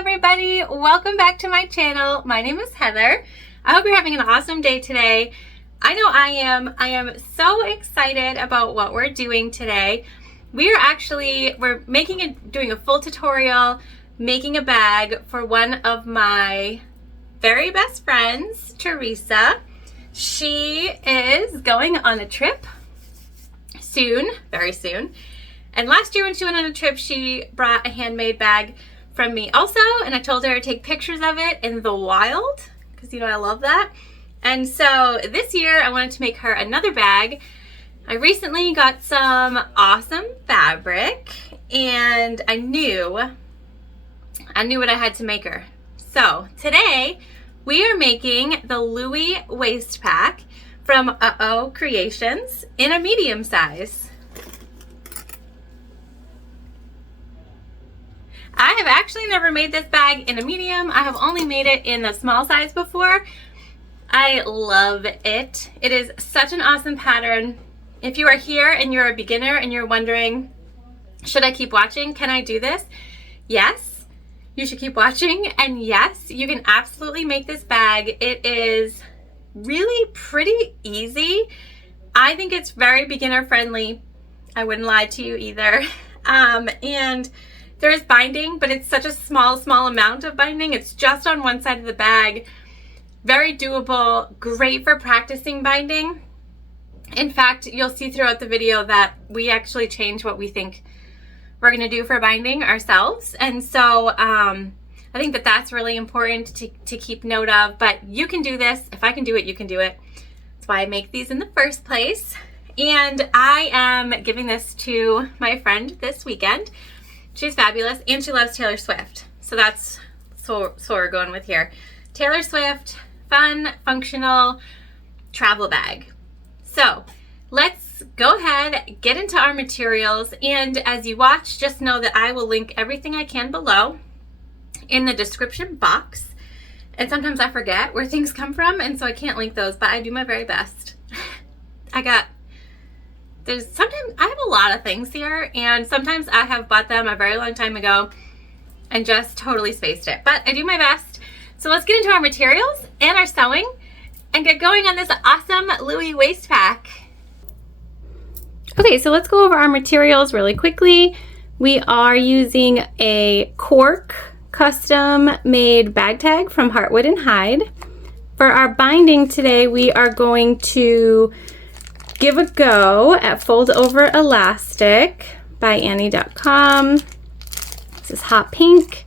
everybody, welcome back to my channel. My name is Heather. I hope you're having an awesome day today. I know I am. I am so excited about what we're doing today. We're doing a full tutorial, making a bag for one of my very best friends, Teresa. She is going on a trip soon, very soon. And last year when she went on a trip, she brought a handmade bag from me also, and I told her to take pictures of it in the wild, because you know I love that. And so this year I wanted to make her another bag. I recently got some awesome fabric, and I knew what I had to make her. So today we are making the Louie Waist Pack from Creations in a medium size. I have actually never made this bag in a medium. I have only made it in a small size before. I love it. It is such an awesome pattern. If you are here and you're a beginner and you're wondering, should I keep watching? Can I do this? Yes, you should keep watching. And yes, you can absolutely make this bag. It is really pretty easy. I think it's very beginner friendly. I wouldn't lie to you either. And there is binding, but it's such a small amount of binding. It's just on one side of the bag. Very doable, great for practicing binding. In fact, you'll see throughout the video that we actually change what we think we're gonna do for binding ourselves. And so I think that that's really important to keep note of, but you can do this. If I can do it, you can do it. That's why I make these in the first place. And I am giving this to my friend this weekend. She's fabulous, and she loves Taylor Swift. So that's so we're going with here. Taylor Swift, fun, functional travel bag. So let's go ahead, get into our materials. And as you watch, just know that I will link everything I can below in the description box. And sometimes I forget where things come from, and so I can't link those, but I do my very best. Sometimes I have a lot of things here, and sometimes I have bought them a very long time ago and just totally spaced it, but I do my best. So let's get into our materials and our sewing and get going on this awesome Louie Waist Pack. Okay, so let's go over our materials really quickly. We are using a cork custom made bag tag from Heartwood and Hide. For our binding today, we are going to give a go at Fold Over Elastic by Annie.com. This is hot pink.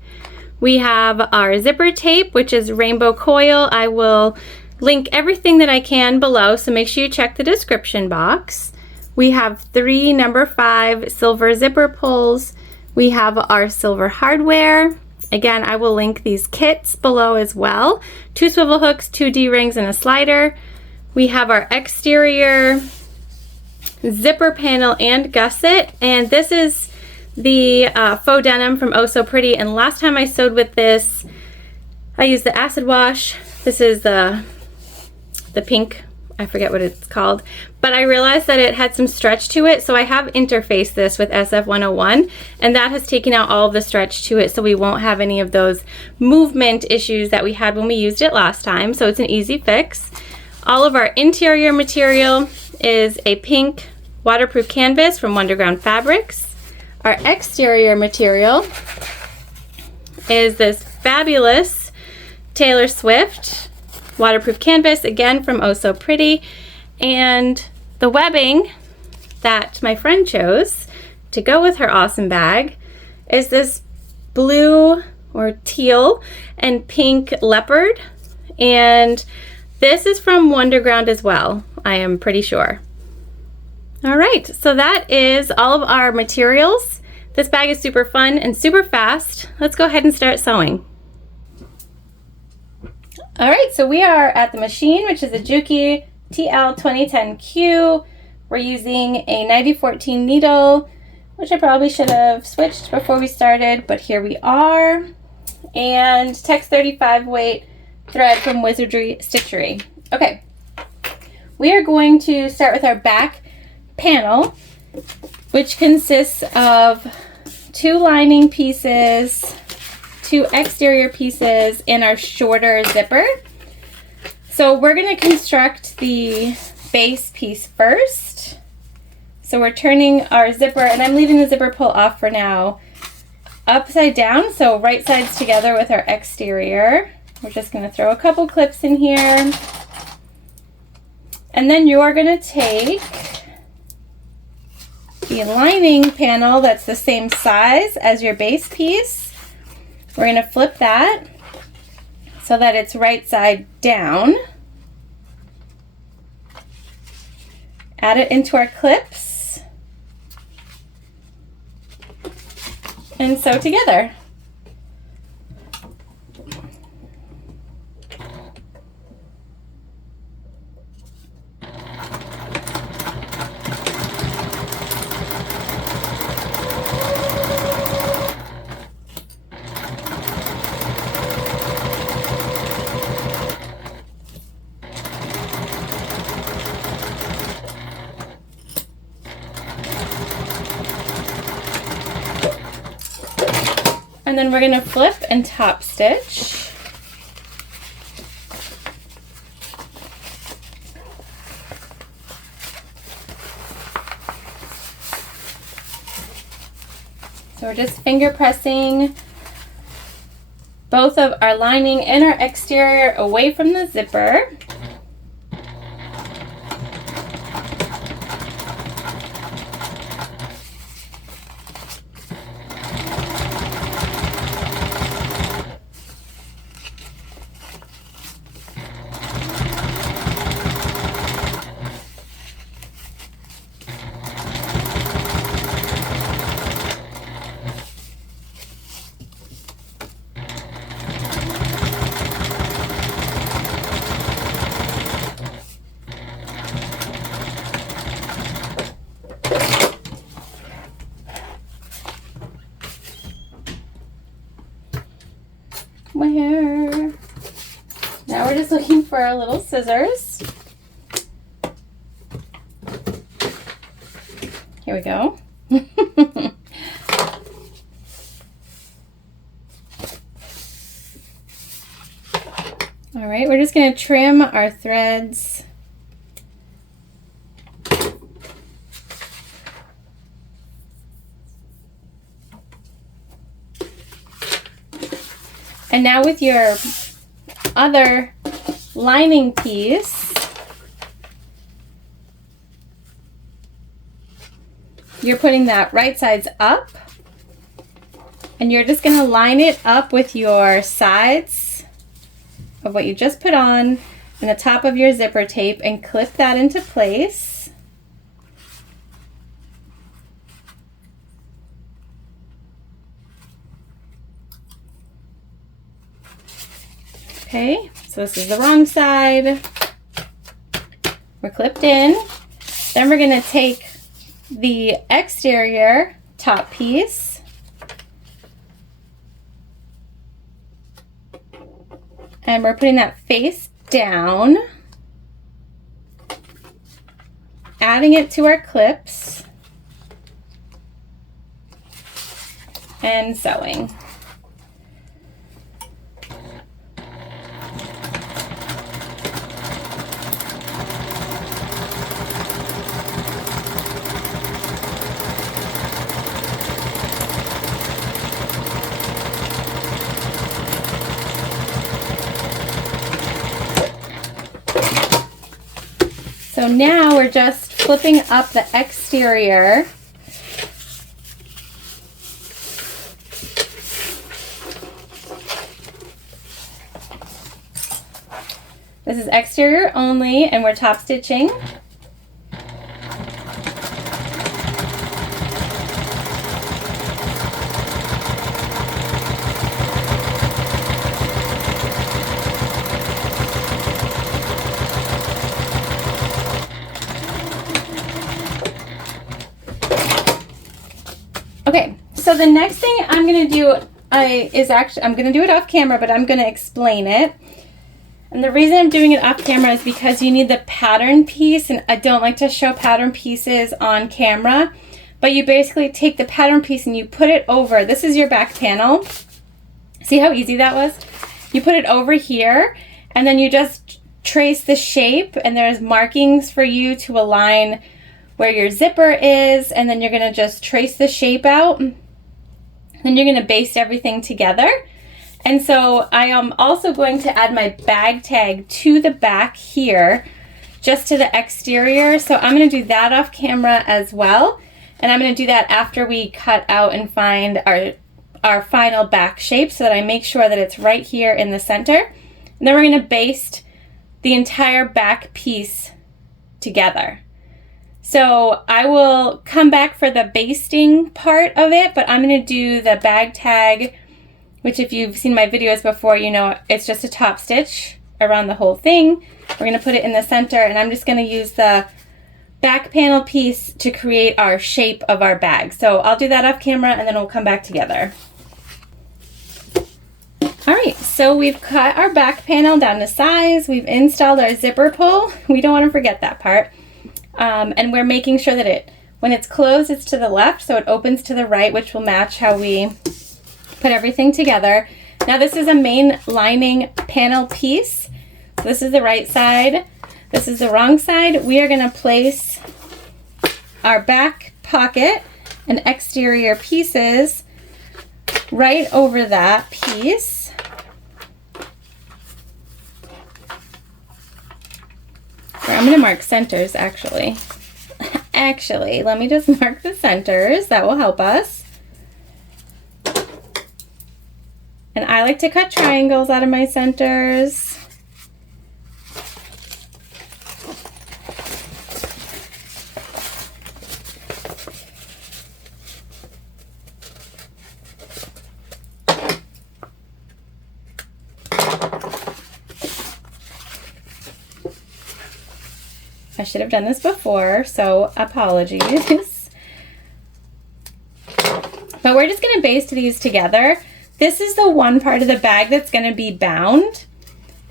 We have our zipper tape, which is rainbow coil. I will link everything that I can below, so make sure you check the description box. We have 3 number 5 silver zipper pulls. We have our silver hardware. Again, I will link these kits below as well. 2 swivel hooks, 2 D-rings, and a slider. We have our exterior zipper panel and gusset, and this is the faux denim from Oh So Pretty. And last time I sewed with this, I used the acid wash. This is the pink, I forget what it's called, but I realized that it had some stretch to it, so I have interfaced this with SF101, and that has taken out all of the stretch to it, so we won't have any of those movement issues that we had when we used it last time, so it's an easy fix. All of our interior material is a pink waterproof canvas from Wonderground Fabrics. Our exterior material is this fabulous Taylor Swift waterproof canvas, again from Oh So Pretty. And the webbing that my friend chose to go with her awesome bag is this blue or teal and pink leopard. And this is from Wonderground as well, I am pretty sure. All right, so that is all of our materials. This bag is super fun and super fast. Let's go ahead and start sewing. All right, so we are at the machine, which is a Juki TL2010Q. We're using a 9014 needle, which I probably should have switched before we started, but here we are. And Tex 35 weight thread from Wizardry Stitchery. Okay, we are going to start with our back panel, which consists of 2 lining pieces two exterior pieces in our shorter zipper. So we're going to construct the base piece first. So we're turning our zipper, and I'm leaving the zipper pull off for now, upside down, so right sides together with our exterior. We're just going to throw a couple clips in here. And then you're going to take the lining panel that's the same size as your base piece. We're going to flip that so that it's right side down. Add it into our clips and sew together. And then we're going to flip and top stitch. So we're just finger pressing both of our lining and our exterior away from the zipper. Where? Now we're just looking for our little scissors. Here we go. All right, we're just going to trim our threads. And now with your other lining piece, you're putting that right sides up, and you're just going to line it up with your sides of what you just put on and the top of your zipper tape and clip that into place. Okay, so this is the wrong side. We're clipped in. Then we're going to take the exterior top piece and we're putting that face down, adding it to our clips, and sewing. So now we're just flipping up the exterior. This is exterior only, and we're top stitching. Okay, so the next thing I'm going to do I'm going to do it off camera, but I'm going to explain it. And the reason I'm doing it off camera is because you need the pattern piece, and I don't like to show pattern pieces on camera, but you basically take the pattern piece and you put it over. This is your back panel, See how easy that was? You put it over here and then you just trace the shape, and there's markings for you to align where your zipper is, and then you're going to just trace the shape out. Then you're going to baste everything together. And so I am also going to add my bag tag to the back here, just to the exterior. So I'm going to do that off camera as well. And I'm going to do that after we cut out and find our final back shape, so that I make sure that it's right here in the center. And then we're going to baste the entire back piece together. So I will come back for the basting part of it, but I'm going to do the bag tag, which if you've seen my videos before, you know it's just a top stitch around the whole thing. We're going to put it in the center, and I'm just going to use the back panel piece to create our shape of our bag. So I'll do that off camera, and then we'll come back together. All right, so we've cut our back panel down to size. We've installed our zipper pull. We don't want to forget that part. And we're making sure that when it's closed, it's to the left, so it opens to the right, which will match how we put everything together. Now this is a main lining panel piece. So this is the right side. This is the wrong side. We are going to place our back pocket and exterior pieces right over that piece. I'm going to mark centers, actually. Let me just mark the centers. That will help us. And I like to cut triangles out of my centers. I should have done this before, so apologies. But we're just going to baste these together. This is the one part of the bag that's going to be bound.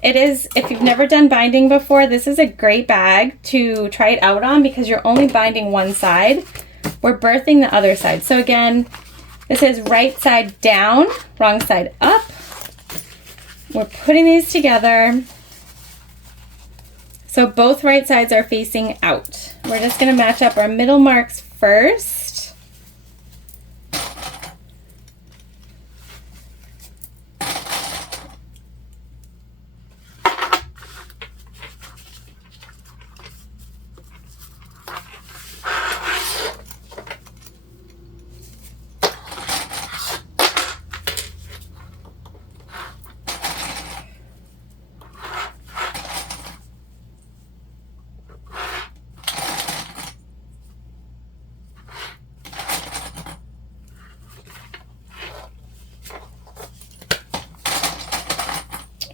It is, if you've never done binding before, this is a great bag to try it out on, because you're only binding one side. We're birthing the other side. So again, this is right side down, wrong side up. We're putting these together. So both right sides are facing out. We're just going to match up our middle marks first.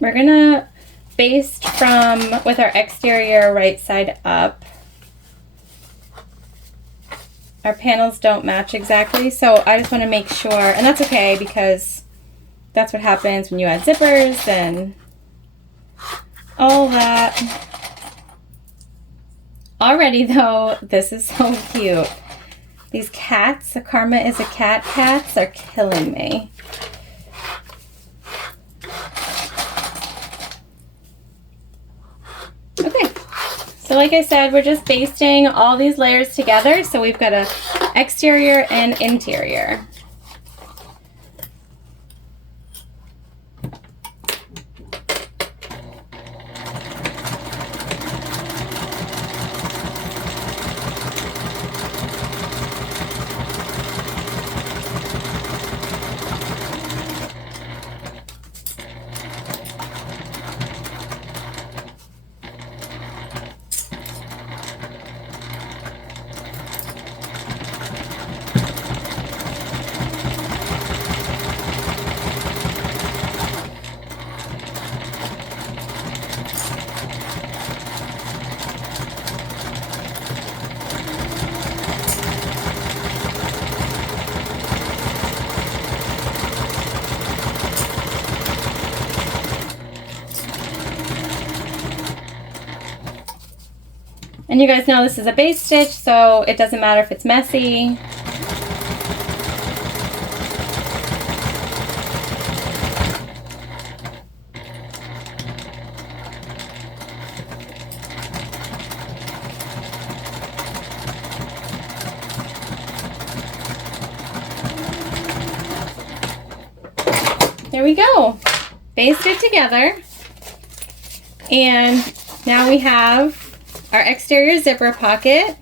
We're gonna baste with our exterior right side up. Our panels don't match exactly, so I just want to make sure, and that's okay, because that's what happens when you add zippers and all that. Already though, this is so cute. These cats, the Karma is a cat cats, are killing me. Okay, so like I said, we're just basting all these layers together. So we've got a exterior and interior. And you guys know this is a base stitch, so it doesn't matter if it's messy. there we go. Baste it together. And now we have our exterior zipper pocket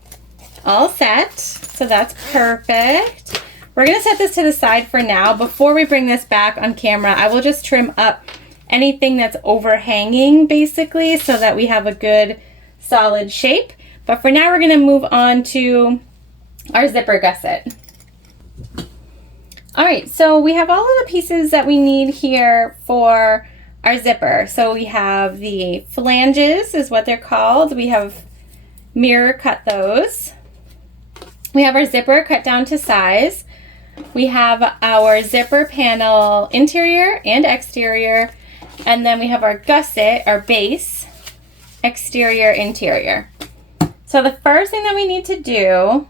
all set. So that's perfect. We're gonna set this to the side for now. Before we bring this back on camera, I will just trim up anything that's overhanging basically so that we have a good solid shape. But for now, we're gonna move on to our zipper gusset. All right, so we have all of the pieces that we need here for our zipper. So we have the flanges is what they're called. We have mirror cut those. We have our zipper cut down to size. We have our zipper panel interior and exterior. And then we have our gusset, our base, exterior, interior. So the first thing that we need to do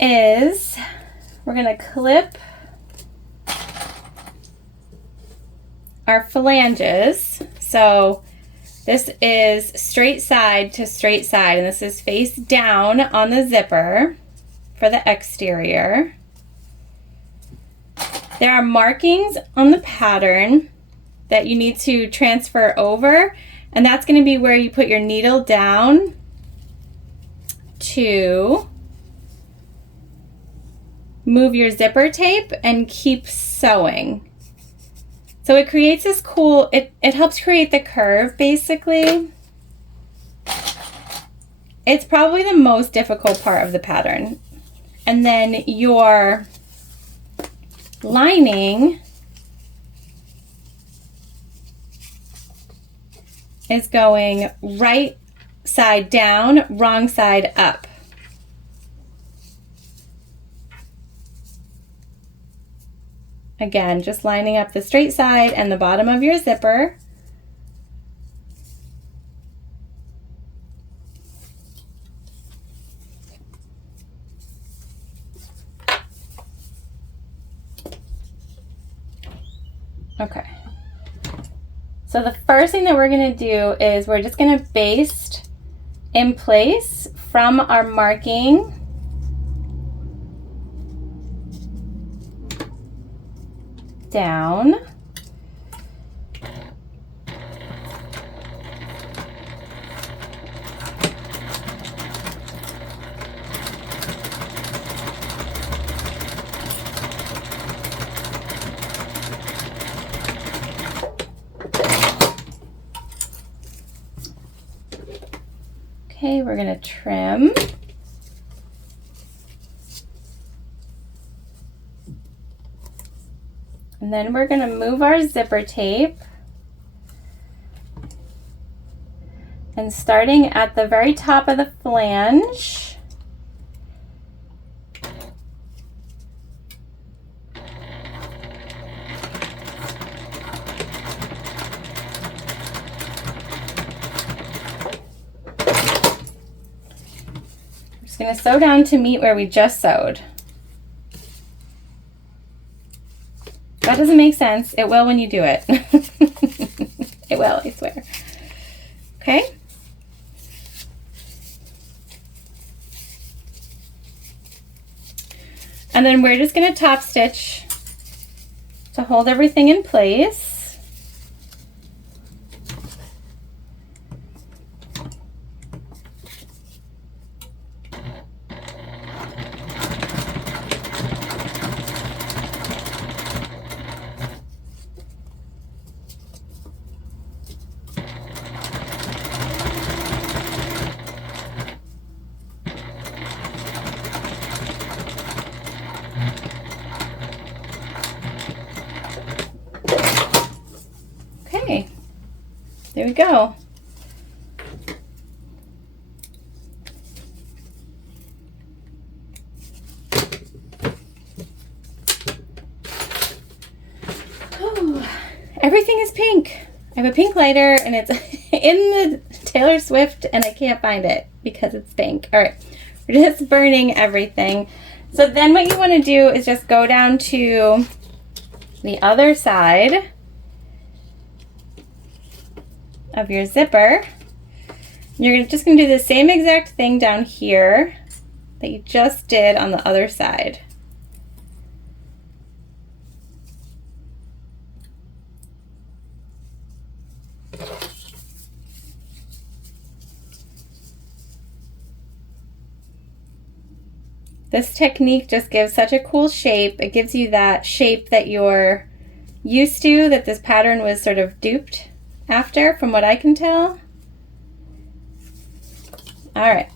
is we're going to clip our flanges. So this is straight side to straight side, and this is face down on the zipper for the exterior. There are markings on the pattern that you need to transfer over, and that's going to be where you put your needle down to move your zipper tape and keep sewing. So it creates this cool, it helps create the curve basically. It's probably the most difficult part of the pattern. And then your lining is going right side down, wrong side up. Again, just lining up the straight side and the bottom of your zipper. Okay. So the first thing that we're going to do is we're just going to baste in place from our marking down. Okay, we're going to trim. And then we're going to move our zipper tape. And starting at the very top of the flange, I'm just going to sew down to meet where we just sewed. That doesn't make sense. It will when you do it. It will, I swear. Okay. And then we're just going to top stitch to hold everything in place. Okay, there we go. Oh, everything is pink. I have a pink lighter and it's in the Taylor Swift and I can't find it because it's pink. All right, we're just burning everything. So then what you want to do is just go down to the other side of your zipper. You're just going to do the same exact thing down here that you just did on the other side. This technique just gives such a cool shape. It gives you that shape that you're used to, that this pattern was sort of duped after, from what I can tell. All right.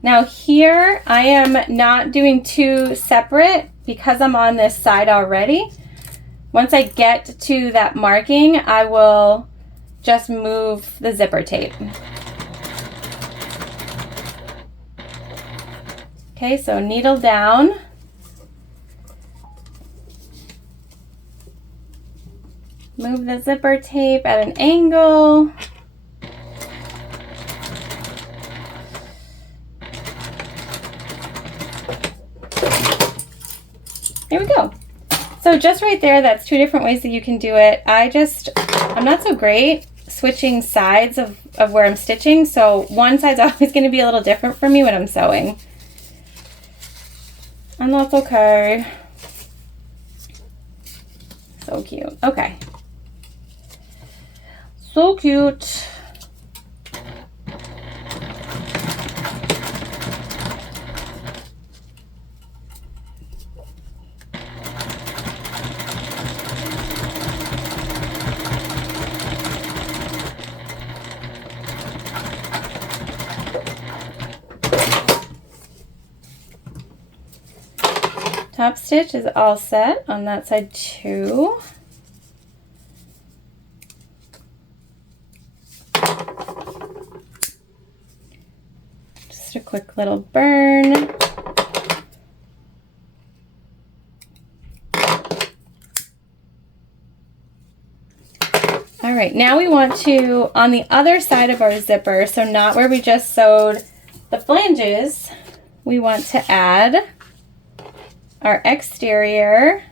Now here, I am not doing two separate because I'm on this side already. Once I get to that marking, I will just move the zipper tape. Okay, so needle down. Move the zipper tape at an angle. There we go. So just right there, that's two different ways that you can do it. I'm not so great switching sides of where I'm stitching, so one side's always going to be a little different for me when I'm sewing. And that's okay. So cute. Okay. So cute. Top stitch is all set on that side too. Just a quick little burn. All right, now we want to, on the other side of our zipper, so not where we just sewed the flanges, we want to add our exterior,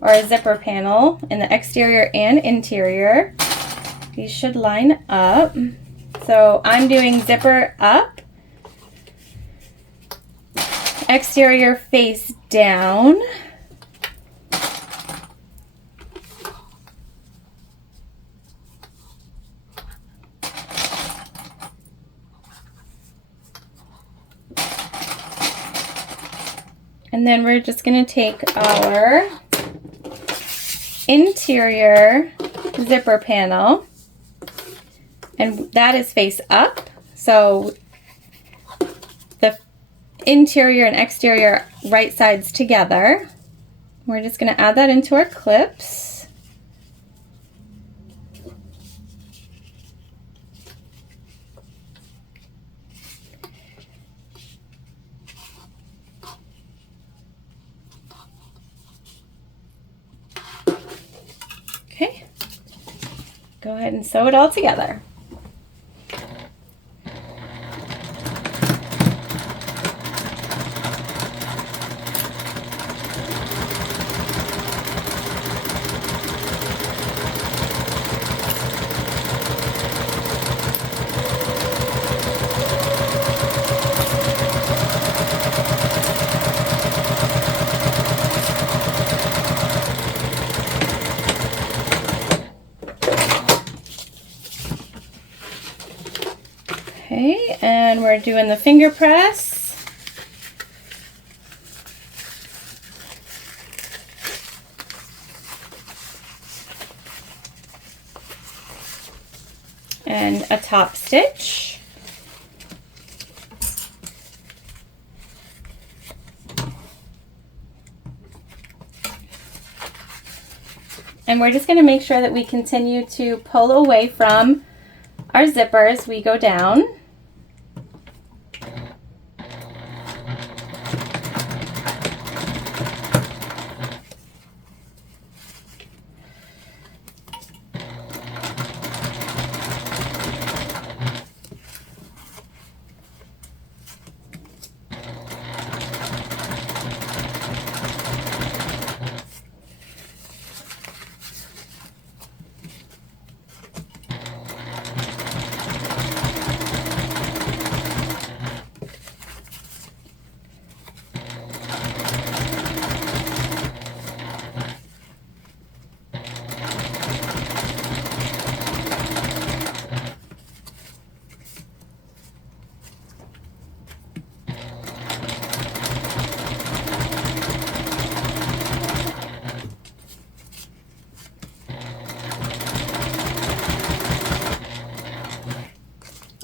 or a zipper panel in the exterior and interior. These should line up. So I'm doing zipper up, exterior face down. And then we're just going to take our interior zipper panel, and that is face up. So the interior and exterior right sides together. We're just going to add that into our clips. Okay, go ahead and sew it all together. Okay, and we're doing the finger press. And a top stitch. And we're just going to make sure that we continue to pull away from our zippers. We go down.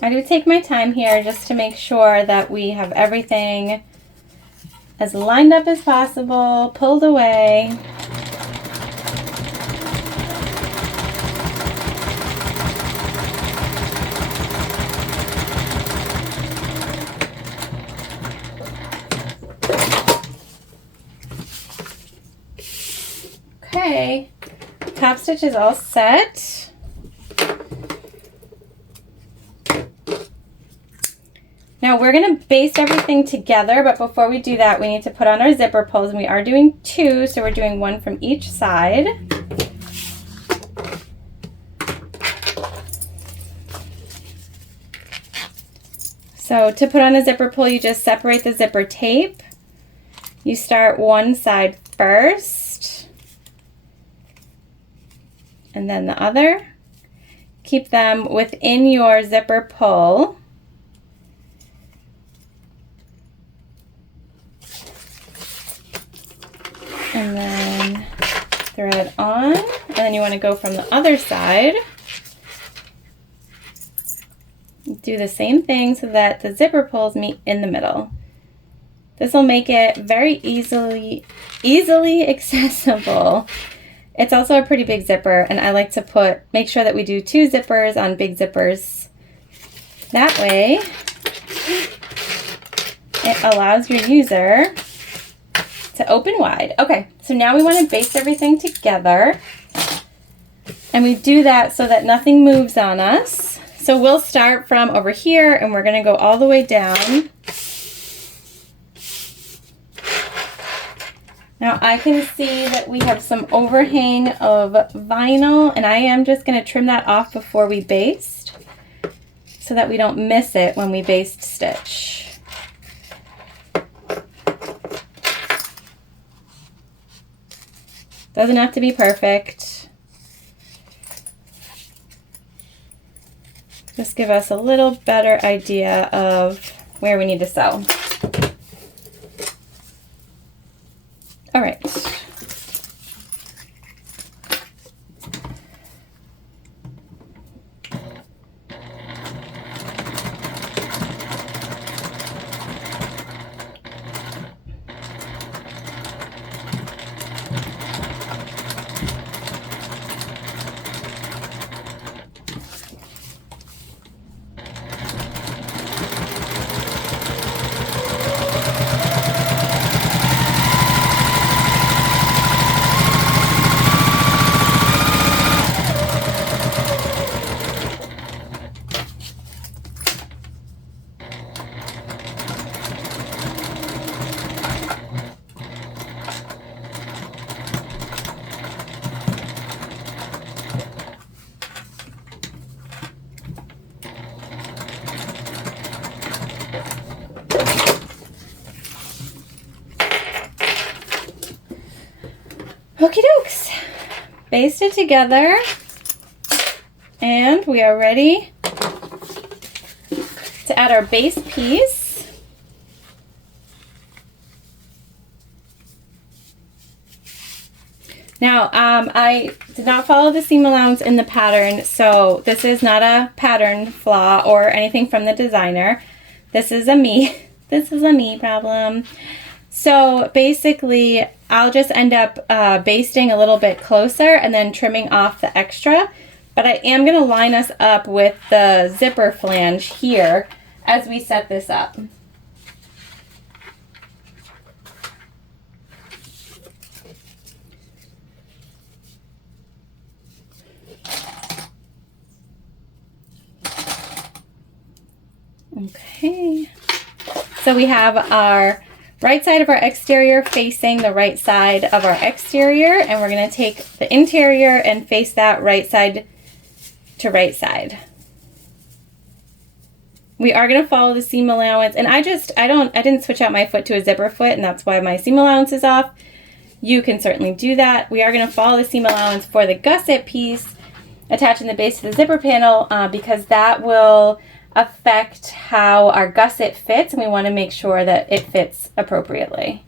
I do take my time here just to make sure that we have everything as lined up as possible, pulled away. Okay, top stitch is all set. Now we're going to baste everything together, but before we do that, we need to put on our zipper pulls, and we are doing 2, so we're doing 1 from each side. So to put on a zipper pull, you just separate the zipper tape. You start one side first, and then the other. Keep them within your zipper pull. And then thread on, and then you want to go from the other side. Do the same thing so that the zipper pulls meet in the middle. This will make it very easily accessible. It's also a pretty big zipper, and I like to make sure that we do 2 zippers on big zippers. That way, it allows your user to open wide. Okay, so now we want to baste everything together, and we do that so that nothing moves on us. So we'll start from over here, and we're going to go all the way down. Now I can see that we have some overhang of vinyl, and I am just going to trim that off before we baste so that we don't miss it when we baste stitch. Doesn't have to be perfect. Just give us a little better idea of where we need to sew. All right. Okie dokes. Baste it together, and we are ready to add our base piece. Now, I did not follow the seam allowance in the pattern, so this is not a pattern flaw or anything from the designer. This is a me problem. So basically, I'll just end up basting a little bit closer and then trimming off the extra. But I am going to line us up with the zipper flange here as we set this up. Okay, so we have our right side of our exterior facing the right side of our exterior, and we're going to take the interior and face that right side to right side. We are going to follow the seam allowance, and I didn't switch out my foot to a zipper foot, and that's why my seam allowance is off. You can certainly do that. We are going to follow the seam allowance for the gusset piece, attaching the base to the zipper panel, because that will affect how our gusset fits, and we want to make sure that it fits appropriately.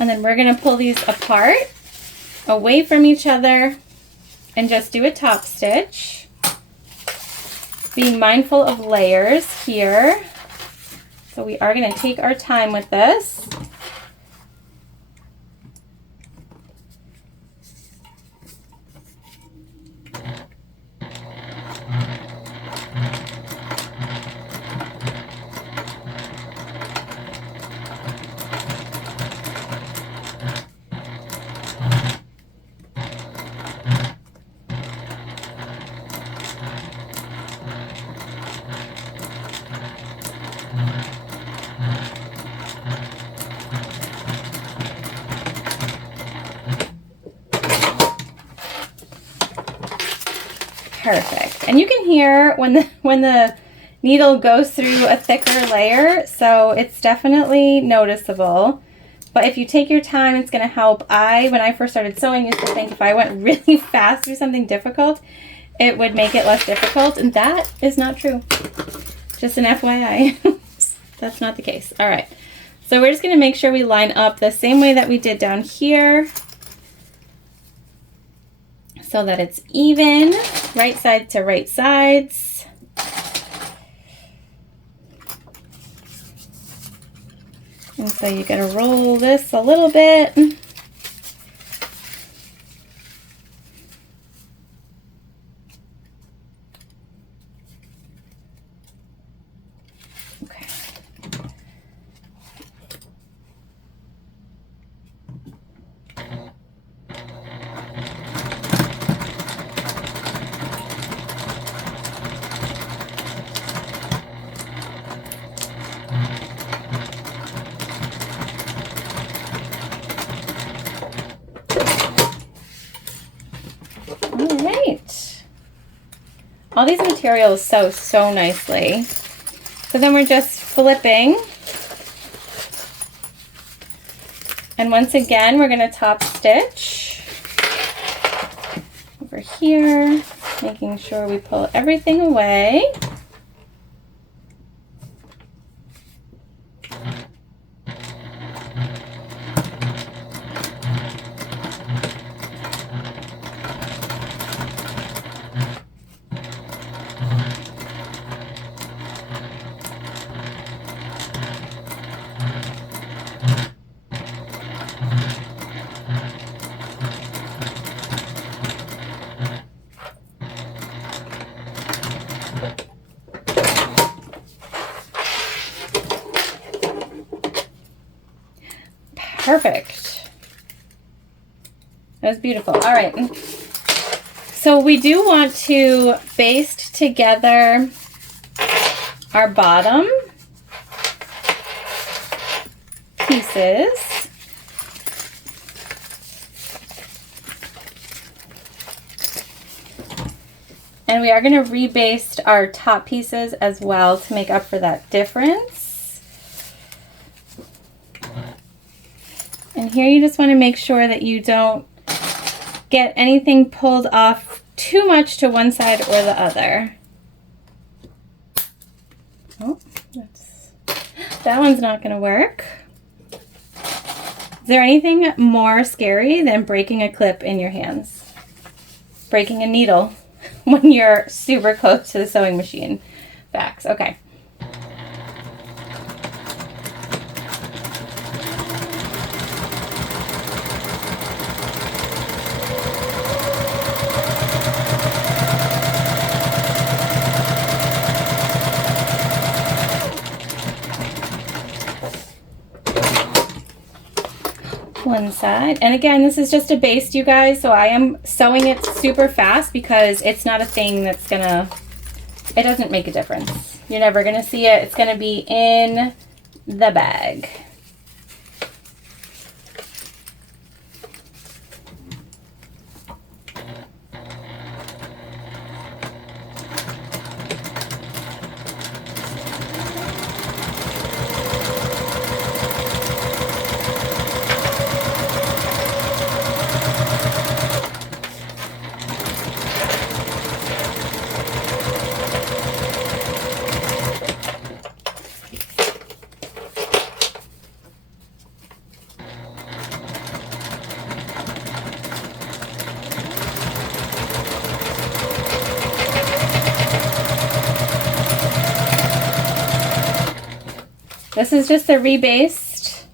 And then we're going to pull these apart, away from each other, and just do a top stitch. Being mindful of layers here. So we are going to take our time with this. Perfect. And you can hear when the needle goes through a thicker layer, so it's definitely noticeable. But if you take your time, it's going to help. When I first started sewing, used to think if I went really fast through something difficult, it would make it less difficult, and that is not true. Just an FYI. That's not the case. All right. So we're just going to make sure we line up the same way that we did down here, so that it's even, right side to right sides. And so you gotta roll this a little bit. Okay. All these materials sew so nicely. So then we're just flipping. And once again, we're going to top stitch over here, making sure we pull everything away. Perfect. That was beautiful. All right. So we do want to baste together our bottom pieces. And we are going to rebaste our top pieces as well to make up for that difference. And here you just want to make sure that you don't get anything pulled off too much to one side or the other. Oh, that one's not going to work. Is there anything more scary than breaking a clip in your hands? Breaking a needle when you're super close to the sewing machine backs. Okay. One side, and again, this is just a baste, you guys, so I am sewing it super fast because it's not a thing that's gonna, it doesn't make a difference. You're never gonna see it. It's gonna be in the bag. This is just a rebased.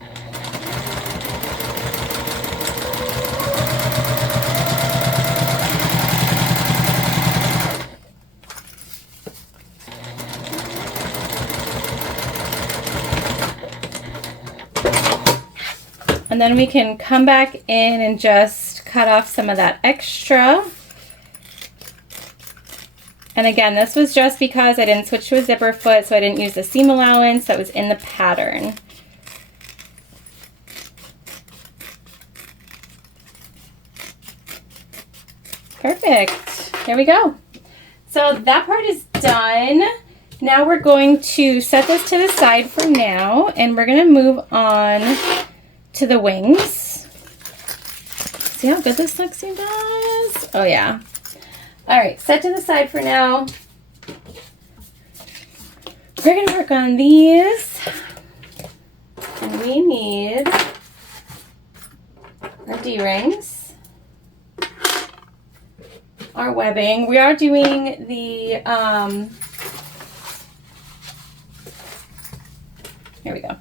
And then we can come back in and just cut off some of that extra. And again, this was just because I didn't switch to a zipper foot, so I didn't use the seam allowance that was in the pattern. Perfect. There we go. So that part is done. Now we're going to set this to the side for now, and we're going to move on to the wings. See how good this looks, you guys? Oh yeah. All right, set to the side for now. We're gonna work on these. And we need our D-rings, our webbing. We are doing the, here we go.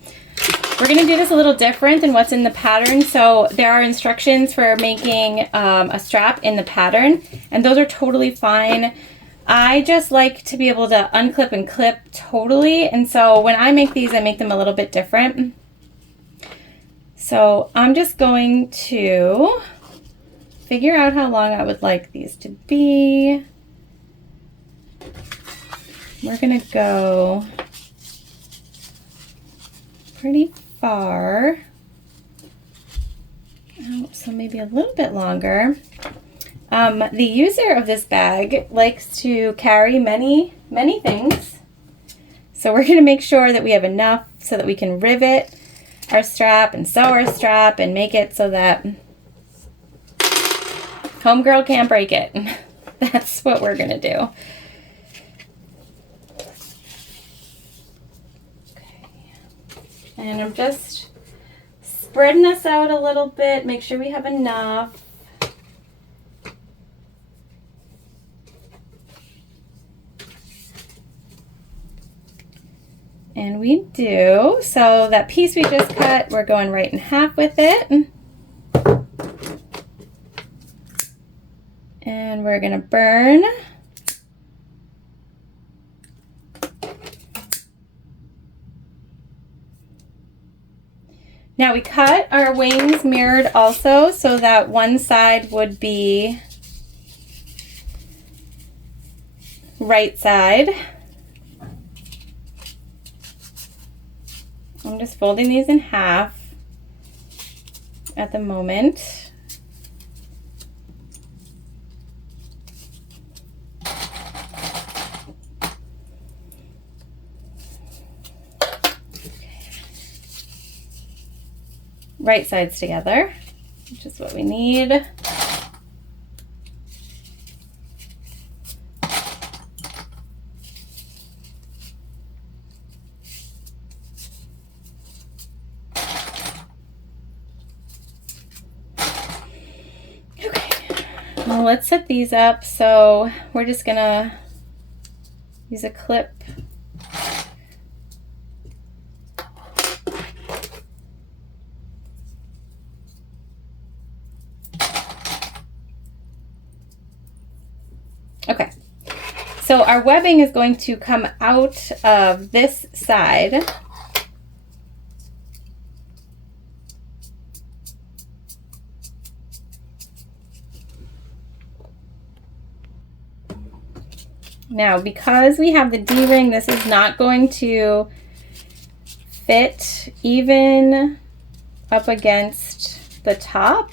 We're going to do this a little different than what's in the pattern. So there are instructions for making a strap in the pattern, and those are totally fine. I just like to be able to unclip and clip totally, and so when I make these, I make them a little bit different. So I'm just going to figure out how long I would like these to be. We're going to go pretty far. Oh, so maybe a little bit longer. The user of this bag likes to carry many things. So we're going to make sure that we have enough so that we can rivet our strap and sew our strap and make it so that homegirl can't break it. That's what we're going to do. And I'm just spreading this out a little bit, make sure we have enough. And we do. So that piece we just cut, we're going right in half with it. And we're gonna burn. Now we cut our wings mirrored also so that one side would be right side. I'm just folding these in half at the moment. Right sides together, which is what we need. Okay, well, let's set these up. So we're just gonna use a clip. Okay, so our webbing is going to come out of this side. Now, because we have the D-ring, this is not going to fit even up against the top.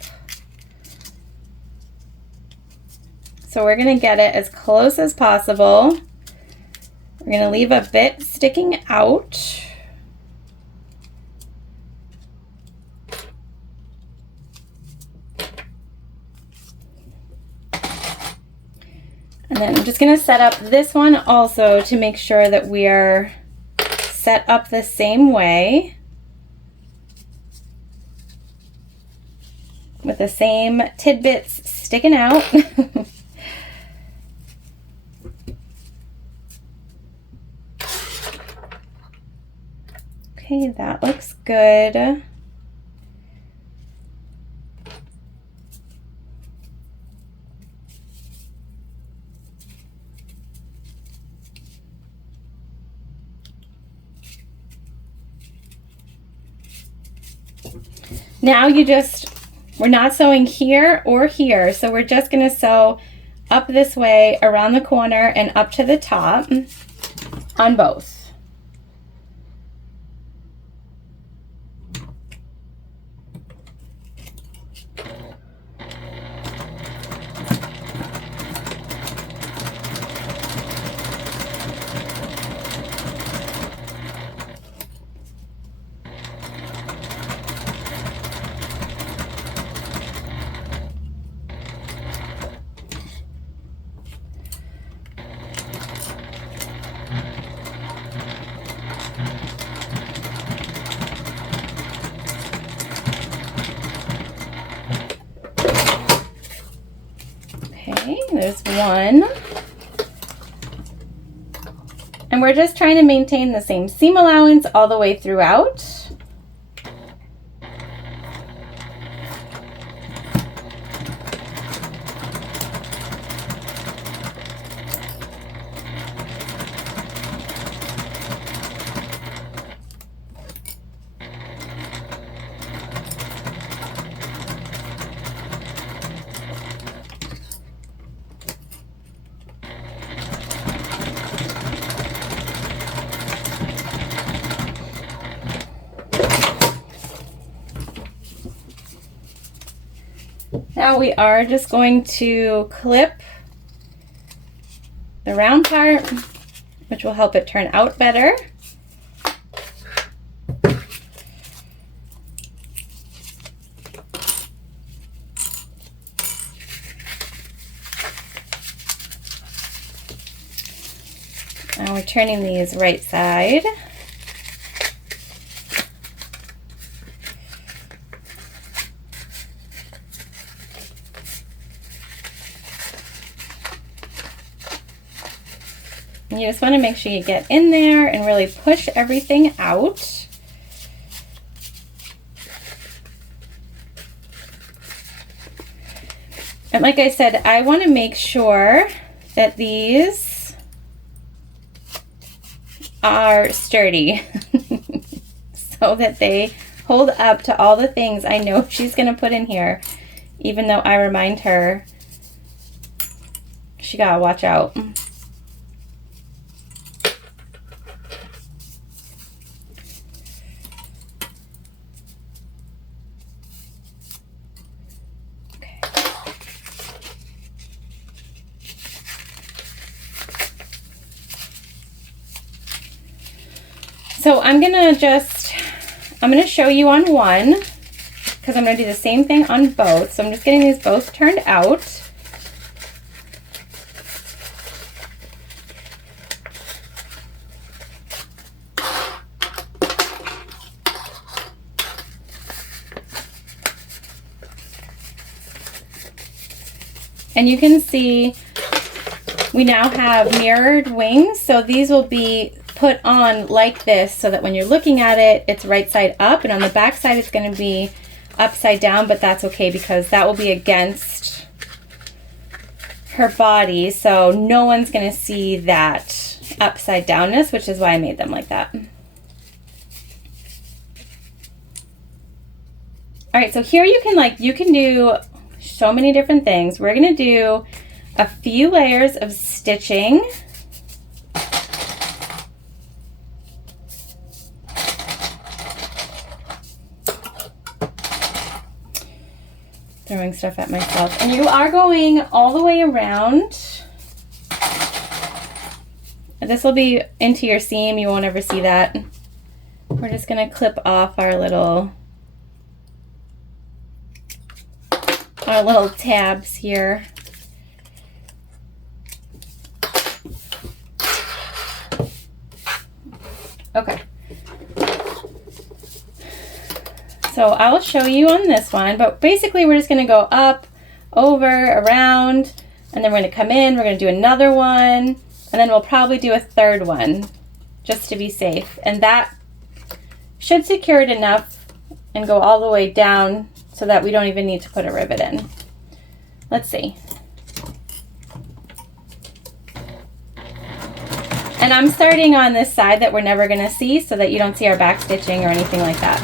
So we're going to get it as close as possible. We're going to leave a bit sticking out. And then I'm just going to set up this one also to make sure that we are set up the same way, with the same tidbits sticking out. Okay, that looks good. Now we're not sewing here or here, so we're just gonna sew up this way around the corner and up to the top on both. Okay, there's one. And we're just trying to maintain the same seam allowance all the way throughout. Now we are just going to clip the round part, which will help it turn out better. Now we're turning these right side. You just want to make sure you get in there and really push everything out. And like I said, I want to make sure that these are sturdy so that they hold up to all the things I know she's going to put in here, even though I remind her she got to watch out. So I'm gonna show you on one because I'm gonna do the same thing on both. So I'm just getting these both turned out. And you can see we now have mirrored wings, so these will be put on like this so that when you're looking at it, it's right side up, and on the back side it's going to be upside down, but that's okay because that will be against her body, so no one's going to see that upside downness, which is why I made them like that. All right, so here you can do so many different things. We're going to do a few layers of stitching. Throwing stuff at myself. And you are going all the way around. This will be into your seam. You won't ever see that. We're just going to clip off our little tabs here. Okay. So I'll show you on this one, but basically we're just going to go up, over, around, and then we're going to come in, we're going to do another one, and then we'll probably do a third one just to be safe. And that should secure it enough and go all the way down so that we don't even need to put a rivet in. Let's see. And I'm starting on this side that we're never going to see so that you don't see our back stitching or anything like that.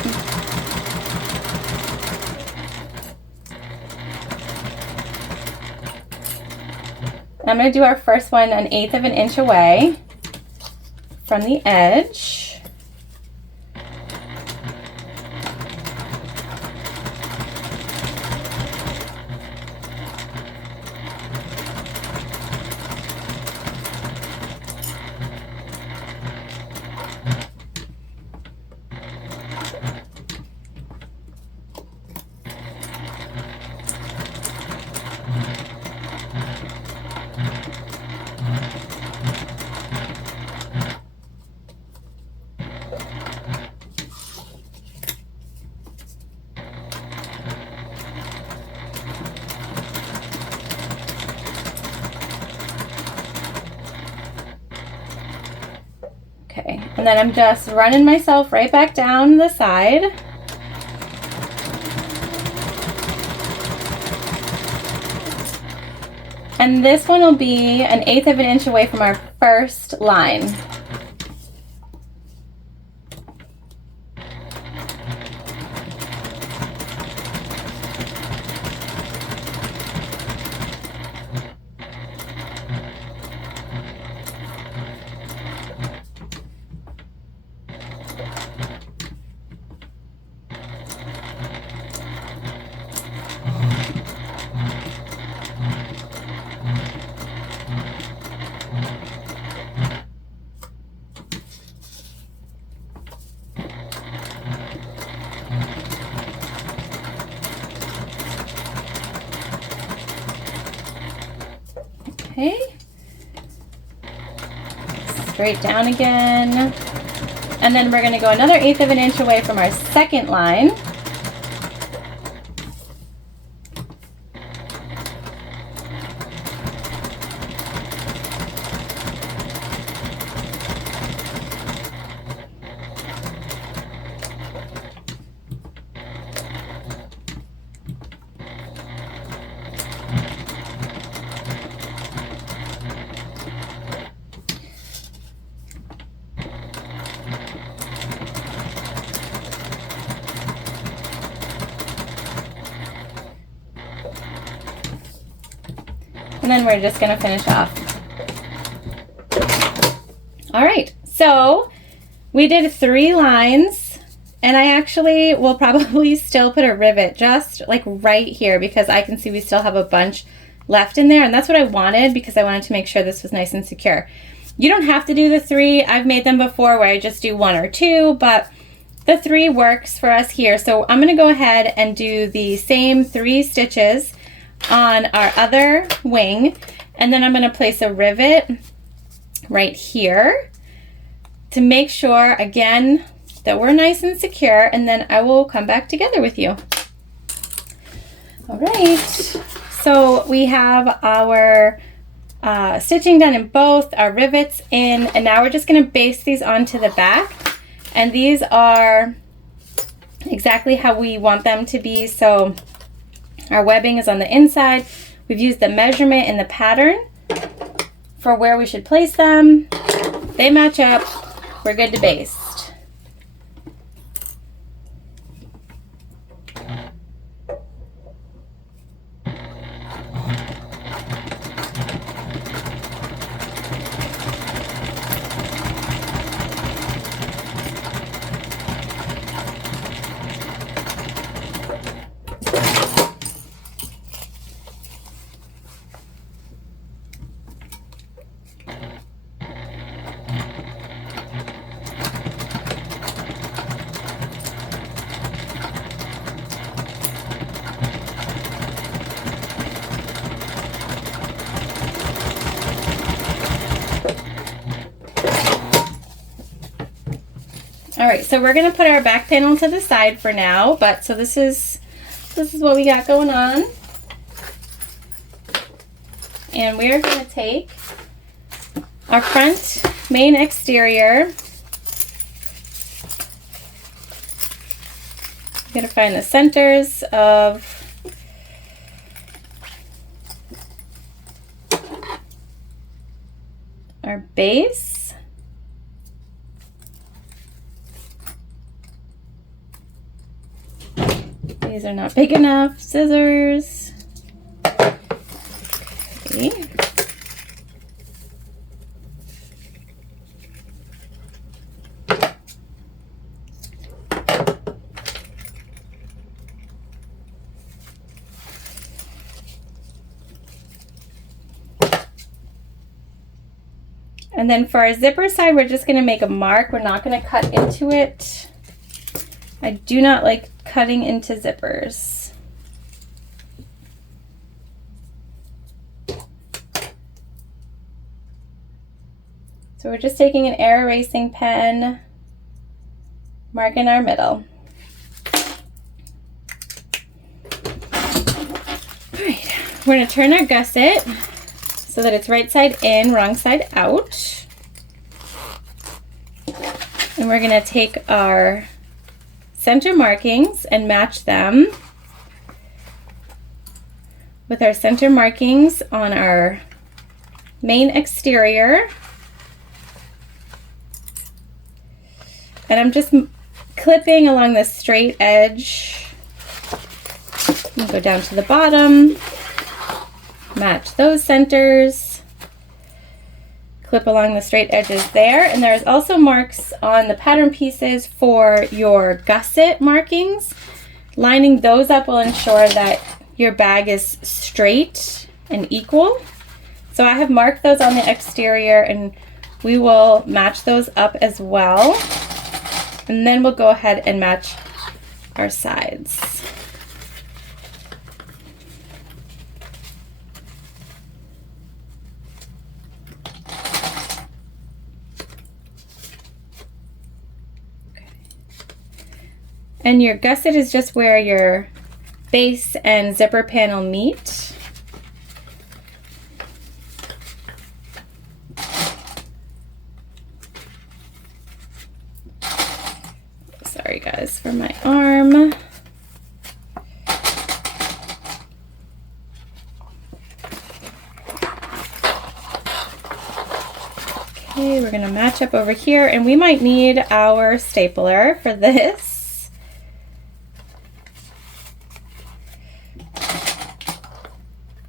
I'm going to do our first one 1/8 of an inch away from the edge. Okay, and then I'm just running myself right back down the side. And this one will be 1/8 of an inch away from our first line. Okay, straight down again, and then we're going to go another 1/8 of an inch away from our second line. And then we're just going to finish off. All right, so we did 3 lines, and I actually will probably still put a rivet just like right here because I can see we still have a bunch left in there, and that's what I wanted because I wanted to make sure this was nice and secure. You don't have to do the 3. I've made them before where I just do 1 or 2, but the 3 works for us here. So I'm going to go ahead and do the same 3 stitches on our other wing, and then I'm going to place a rivet right here to make sure again that we're nice and secure, and then I will come back together with you. All right, so we have our stitching done in both, our rivets in, and now we're just going to baste these onto the back, and these are exactly how we want them to be. So our webbing is on the inside. We've used the measurement in the pattern for where we should place them. They match up. We're good to baste. All right, so we're gonna put our back panel to the side for now, but so this is what we got going on. And we're gonna take our front main exterior Gotta find the centers of our base. These are not big enough. Scissors. Okay. And then for our zipper side, we're just going to make a mark. We're not going to cut into it. I do not like cutting into zippers. So we're just taking an air erasing pen, marking our middle. All right, we're going to turn our gusset so that it's right side in, wrong side out. And we're going to take our center markings and match them with our center markings on our main exterior. And I'm just clipping along the straight edge. And go down to the bottom, match those centers, clip along the straight edges there. And there's also marks on the pattern pieces for your gusset markings. Lining those up will ensure that your bag is straight and equal. So I have marked those on the exterior, and we will match those up as well. And then we'll go ahead and match our sides. And your gusset is just where your base and zipper panel meet. Sorry guys for my arm. Okay, we're gonna match up over here, and we might need our stapler for this.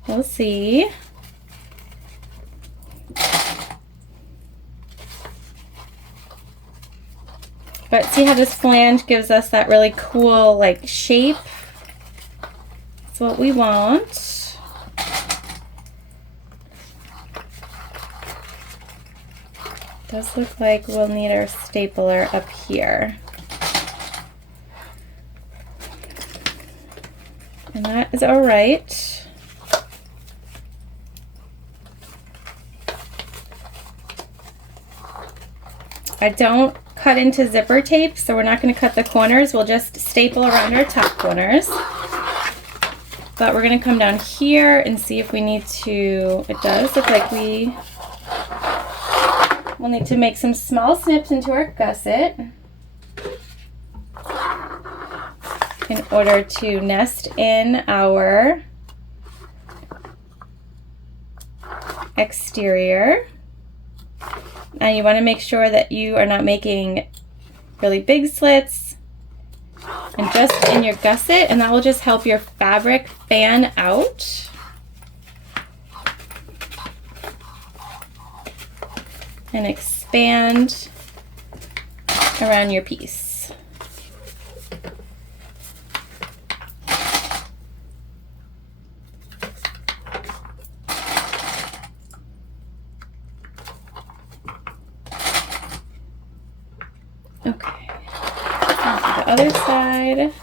We'll see. But see how this flange gives us that really cool like shape? That's what we want. Does look like we'll need our stapler up here. And that is all right. I don't cut into zipper tape, so we're not going to cut the corners. We'll just staple around our top corners. But we're going to come down here and see if we need to, it does look like we'll need to make some small snips into our gusset in order to nest in our exterior. And you want to make sure that you are not making really big slits and just in your gusset, and that will just help your fabric fan out. And expand around your piece. Okay, now the other side.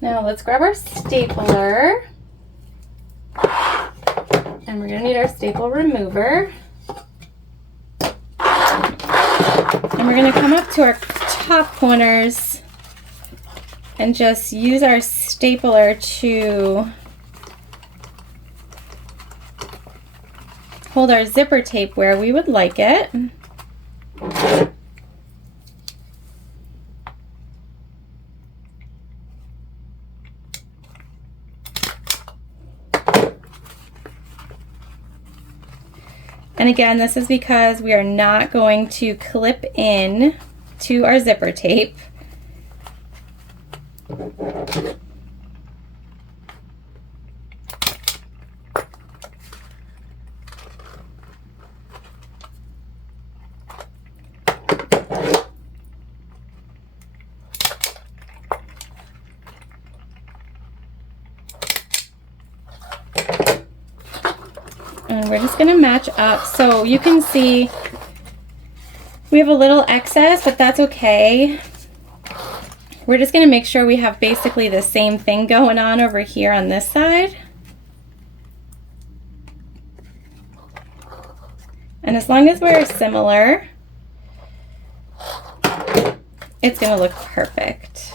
Now let's grab our stapler. And we're going to need our staple remover. And we're going to come up to our top corners and just use our stapler to hold our zipper tape where we would like it. And again, this is because we are not going to clip in to our zipper tape. And we're just going to match up. So you can see we have a little excess, but that's okay. We're just going to make sure we have basically the same thing going on over here on this side. And as long as we're similar, it's going to look perfect.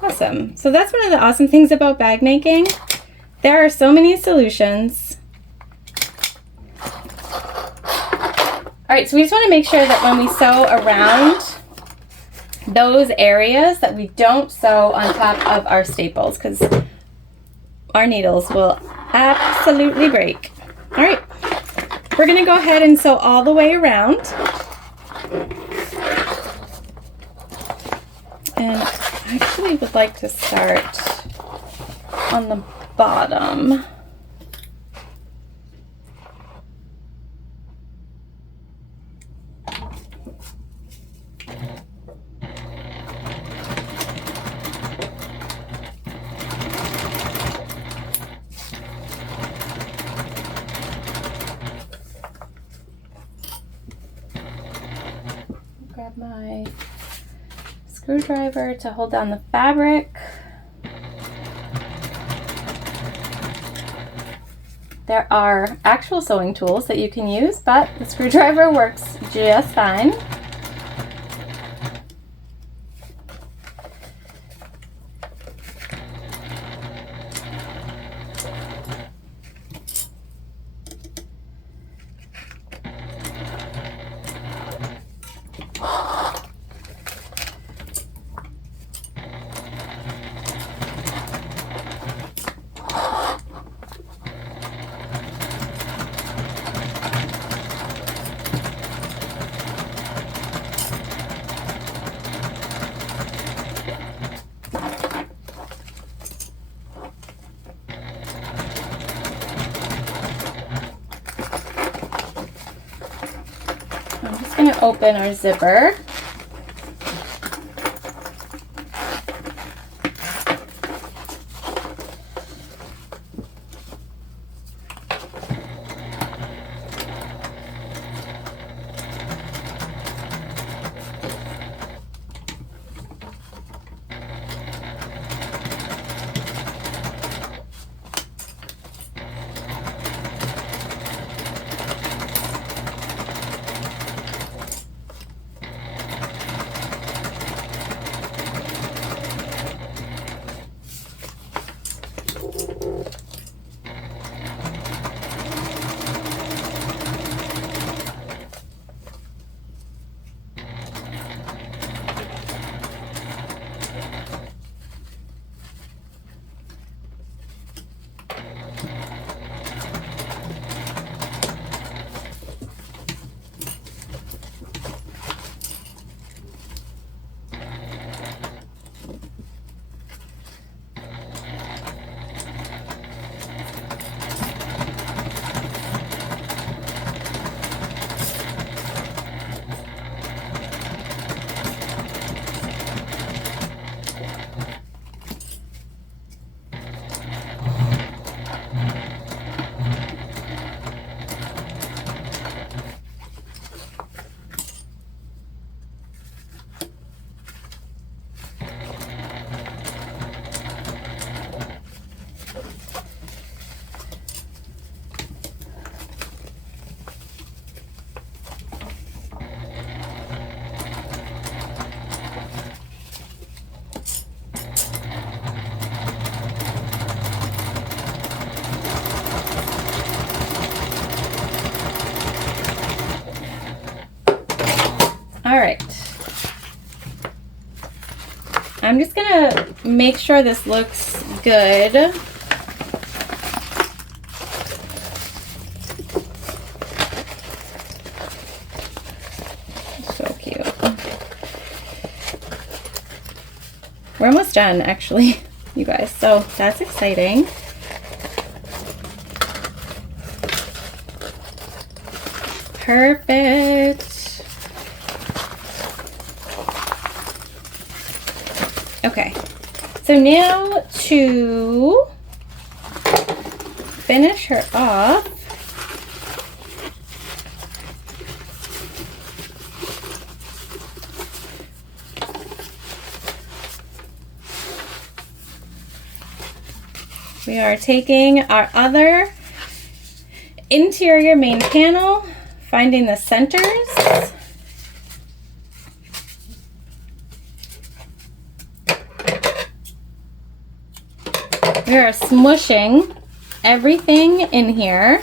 Awesome. So that's one of the awesome things about bag making. There are so many solutions. All right, so we just want to make sure that when we sew around those areas that we don't sew on top of our staples, because our needles will absolutely break. All right, we're going to go ahead and sew all the way around. And I actually would like to start on the bottom. Grab my screwdriver to hold down the fabric. There are actual sewing tools that you can use, but the screwdriver works just fine. Going to open our zipper. All right. I'm just gonna make sure this looks good. So cute. We're almost done, actually, you guys, so that's exciting. Perfect. Okay, so now to finish her off, we are taking our other interior main panel, finding the centers, we are smushing everything in here,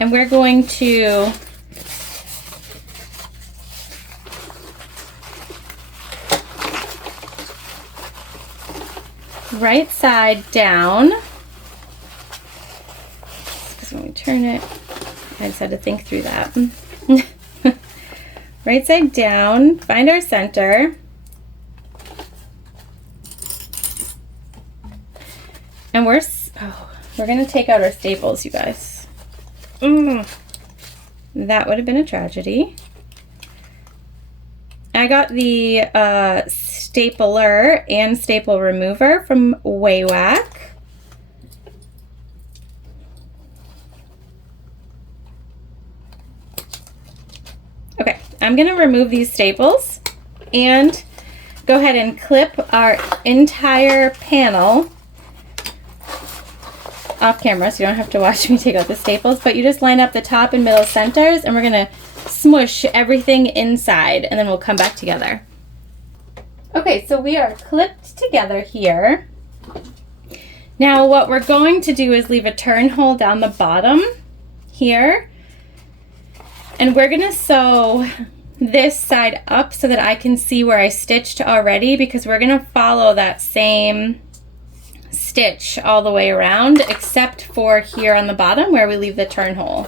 and we're going to right side down, because when we turn it, I just had to think through that. Right side down, find our center. And we're going to take out our staples, you guys. That would have been a tragedy. I got the stapler and staple remover from Waywack. Okay, I'm going to remove these staples and go ahead and clip our entire panel off camera, so you don't have to watch me take out the staples, but you just line up the top and middle centers, and we're gonna smush everything inside, and then we'll come back together. Okay, so we are clipped together here. Now what we're going to do is leave a turn hole down the bottom here, and we're gonna sew this side up so that I can see where I stitched already, because we're gonna follow that same stitch all the way around, except for here on the bottom where we leave the turn hole.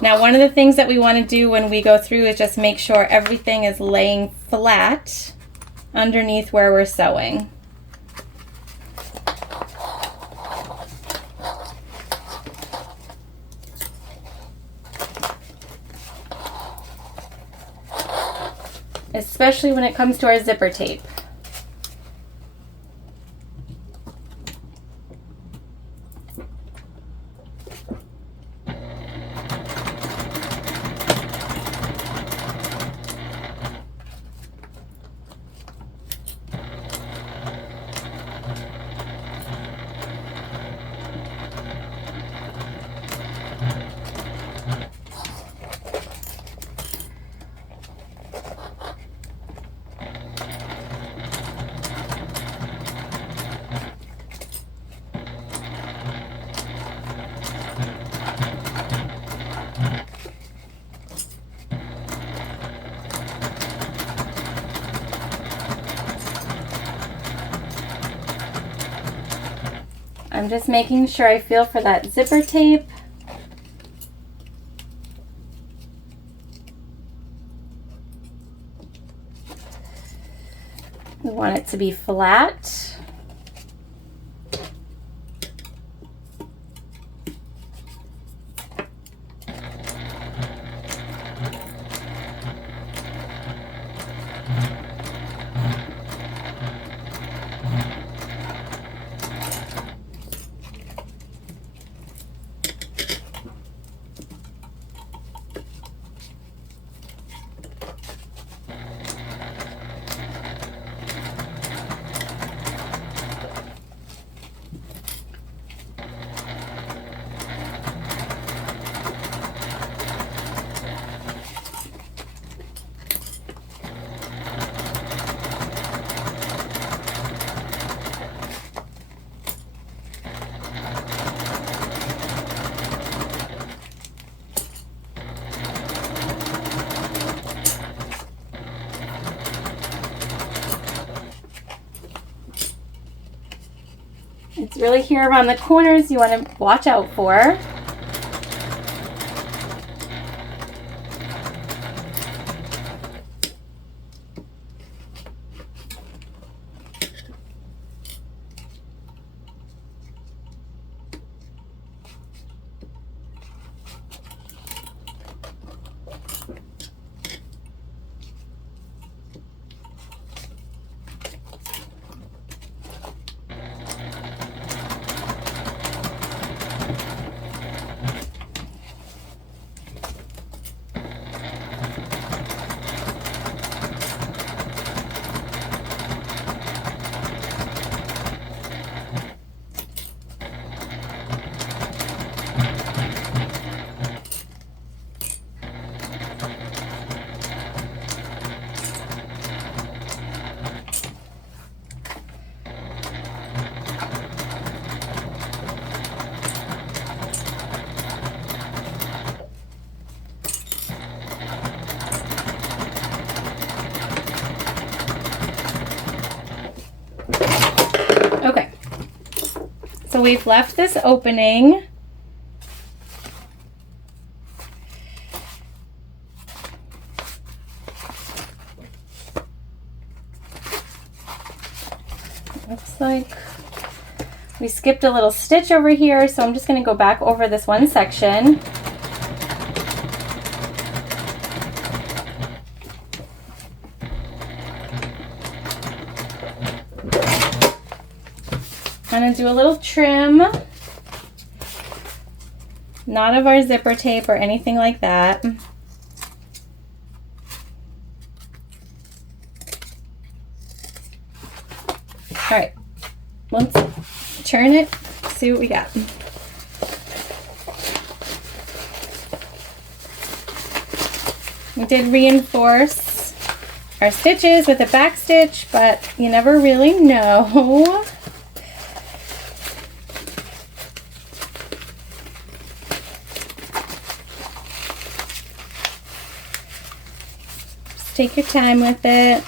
Now, one of the things that we want to do when we go through is just make sure everything is laying flat underneath where we're sewing. Especially when it comes to our zipper tape. I'm just making sure I feel for that zipper tape. We want it to be flat. It's really here around the corners you want to watch out for. Okay, so we've left this opening. Looks like we skipped a little stitch over here, so I'm just going to go back over this one section. I'm going to do a little trim, not of our zipper tape or anything like that. All right, let's turn it, see what we got. We did reinforce our stitches with a back stitch, but you never really know. Just take your time with it.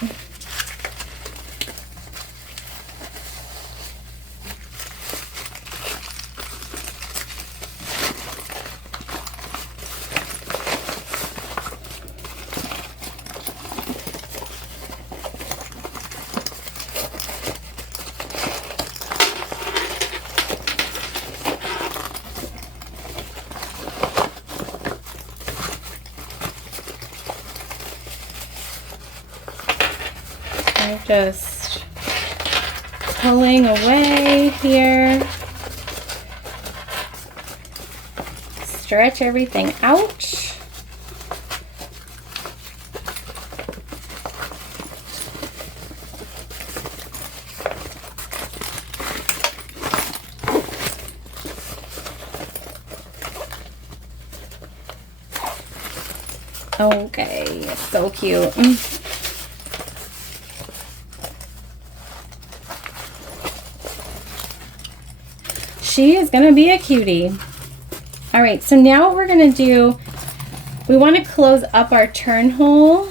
Just pulling away here. Stretch everything out. Okay, so cute. She is gonna be a cutie. All right, so now what we're gonna do, we wanna close up our turn hole.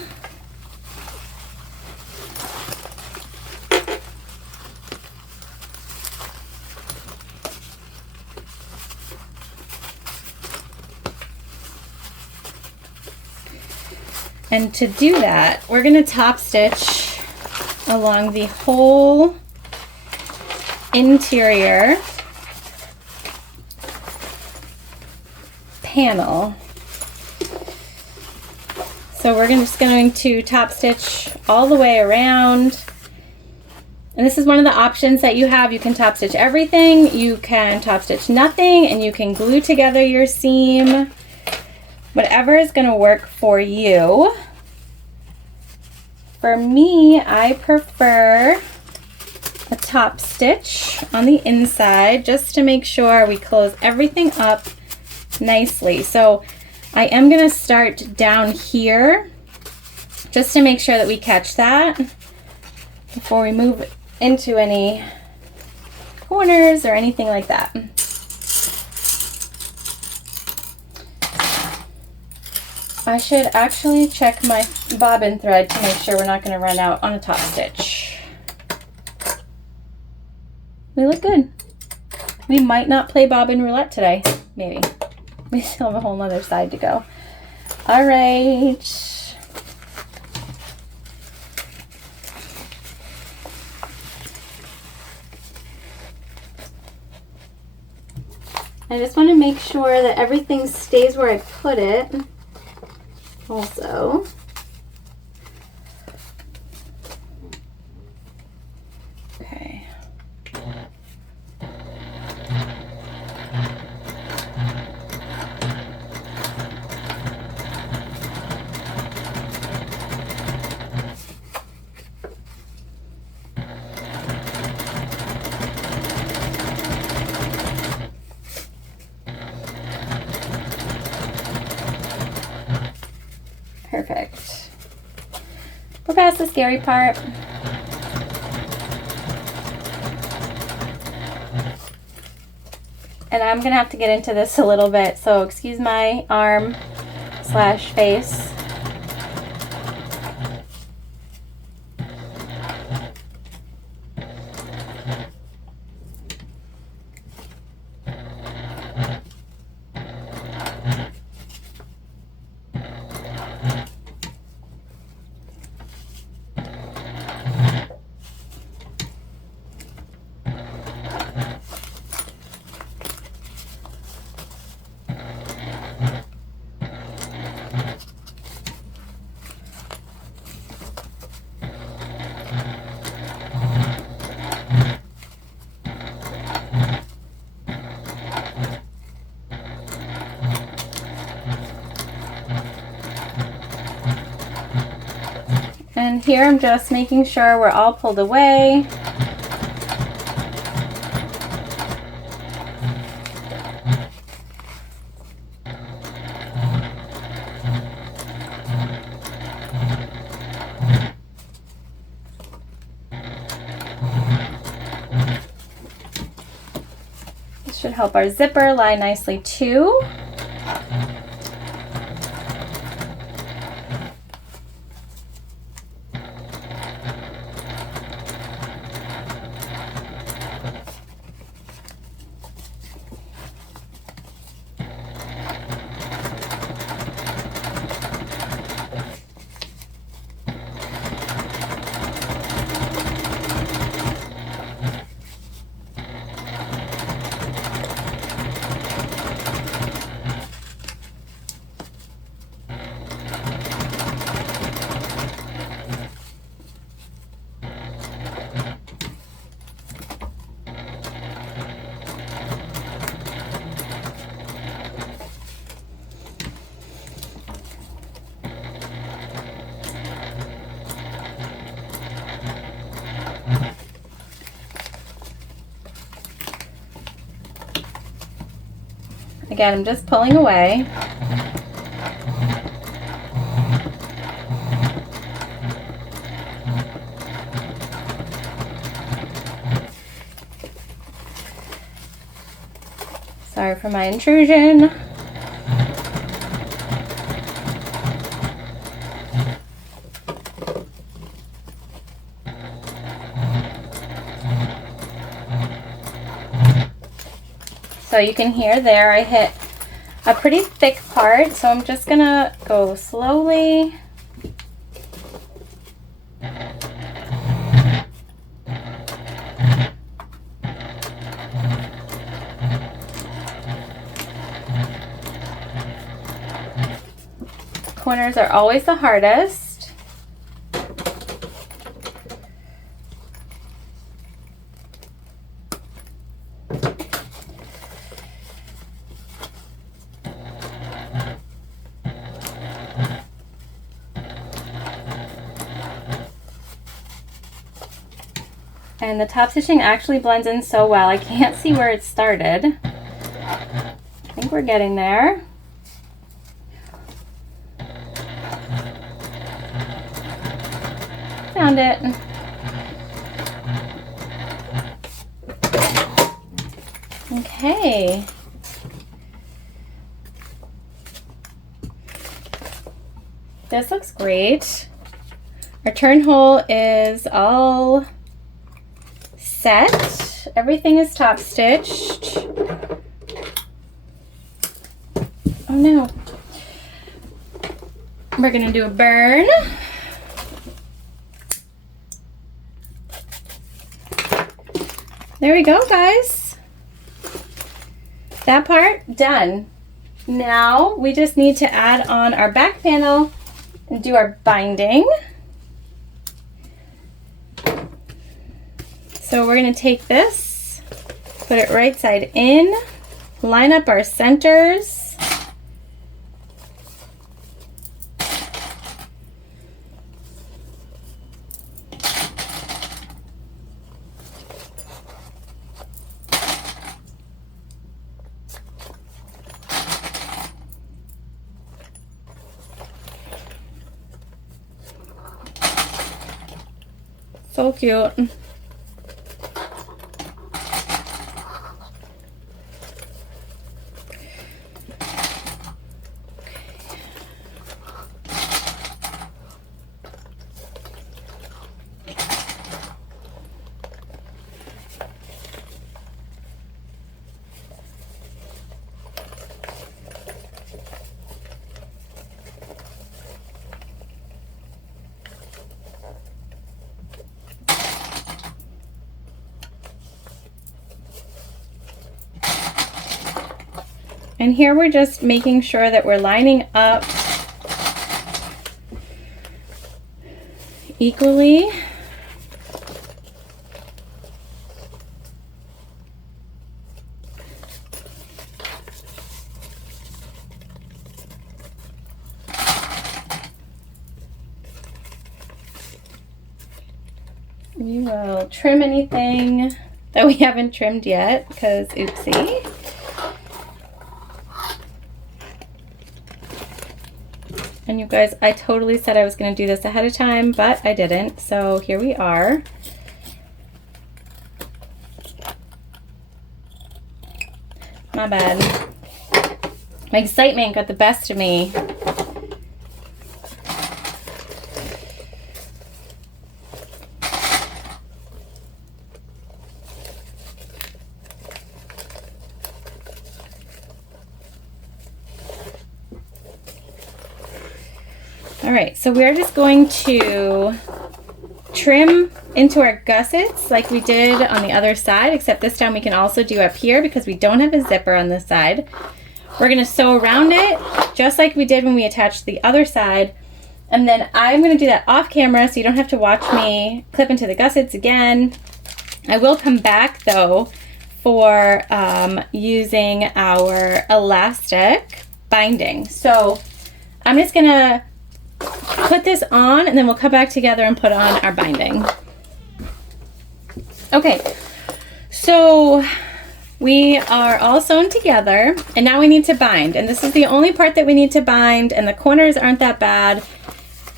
And to do that, we're gonna top stitch along the whole interior panel. So we're just going to top stitch all the way around. And this is one of the options that you have. You can top stitch everything, you can top stitch nothing, and you can glue together your seam. Whatever is going to work for you. For me, I prefer a top stitch on the inside just to make sure we close everything up nicely. So I am going to start down here just to make sure that we catch that before we move into any corners or anything like that. I should actually check my bobbin thread to make sure we're not going to run out on a top stitch. We look good. We might not play bobbin roulette today. Maybe. We still have a whole nother side to go. All right. I just want to make sure that everything stays where I put it. Also. Okay. Perfect. We're past the scary part. And I'm gonna have to get into this a little bit, so excuse my arm / face. And here I'm just making sure we're all pulled away. This should help our zipper lie nicely too. Again, I'm just pulling away. Sorry for my intrusion. So you can hear there I hit a pretty thick part, so I'm just gonna go slowly. Corners are always the hardest. And the top stitching actually blends in so well. I can't see where it started. I think we're getting there. Found it. Okay. This looks great. Our turn hole is all set. everything is top stitched. Oh no. We're gonna do a burn. There we go, guys. That part done. Now we just need to add on our back panel and do our binding. So we're going to take this, put it right side in, line up our centers. So cute. And here we're just making sure that we're lining up equally. We will trim anything that we haven't trimmed yet, because oopsie. And you guys, I totally said I was going to do this ahead of time, but I didn't. So here we are. My bad. My excitement got the best of me. All right, so we're just going to trim into our gussets like we did on the other side, except this time we can also do up here because we don't have a zipper on this side. We're gonna sew around it just like we did when we attached the other side. And then I'm gonna do that off camera so you don't have to watch me clip into the gussets again. I will come back though for using our elastic binding. So I'm just gonna put this on and then we'll come back together and put on our binding. Okay, so we are all sewn together and now we need to bind, and this is the only part that we need to bind, and the corners aren't that bad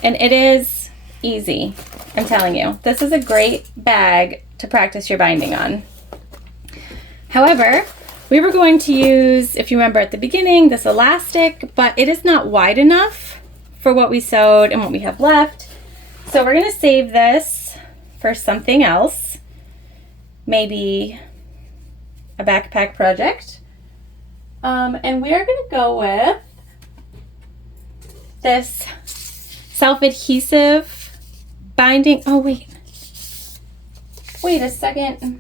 and it is easy. I'm telling you, this is a great bag to practice your binding on. However, we were going to use, if you remember at the beginning, this elastic, but it is not wide enough for what we sewed and what we have left. So we're gonna save this for something else, maybe a backpack project. And we are gonna go with this self-adhesive binding. Oh wait a second.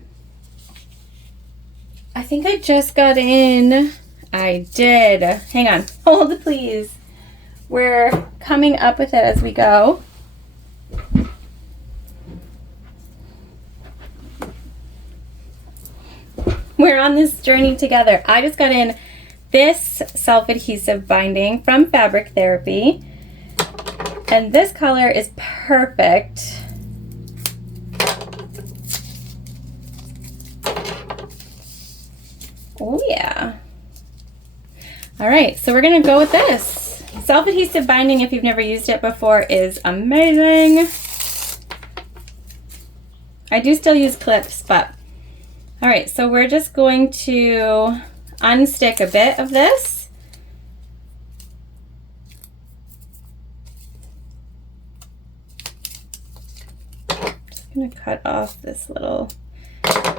I think I just got in. I did. Hang on, hold please. We're coming up with it as we go. We're on this journey together. I just got in this self-adhesive binding from Fabric Therapy, and this color is perfect. Oh yeah. All right, so we're gonna go with this. Self-adhesive binding, if you've never used it before, is amazing. I do still use clips, but all right, so we're just going to unstick a bit of this. Just gonna cut off this little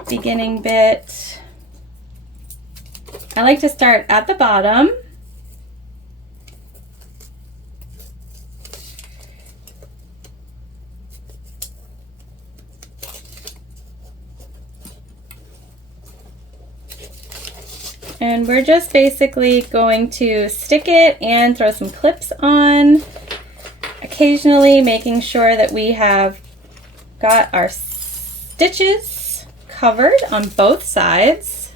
beginning bit. I like to start at the bottom. And we're just basically going to stick it and throw some clips on, occasionally making sure that we have got our stitches covered on both sides.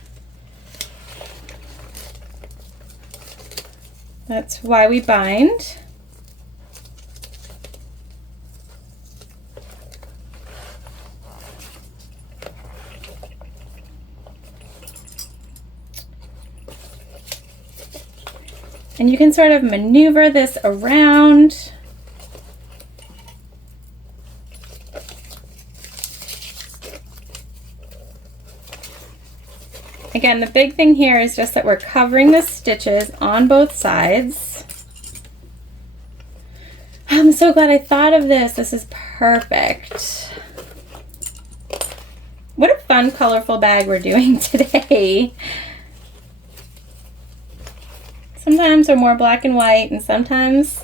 That's why we bind. And you can sort of maneuver this around. Again, the big thing here is just that we're covering the stitches on both sides. I'm so glad I thought of this. This is perfect. What a fun, colorful bag we're doing today. Sometimes we're more black and white, and sometimes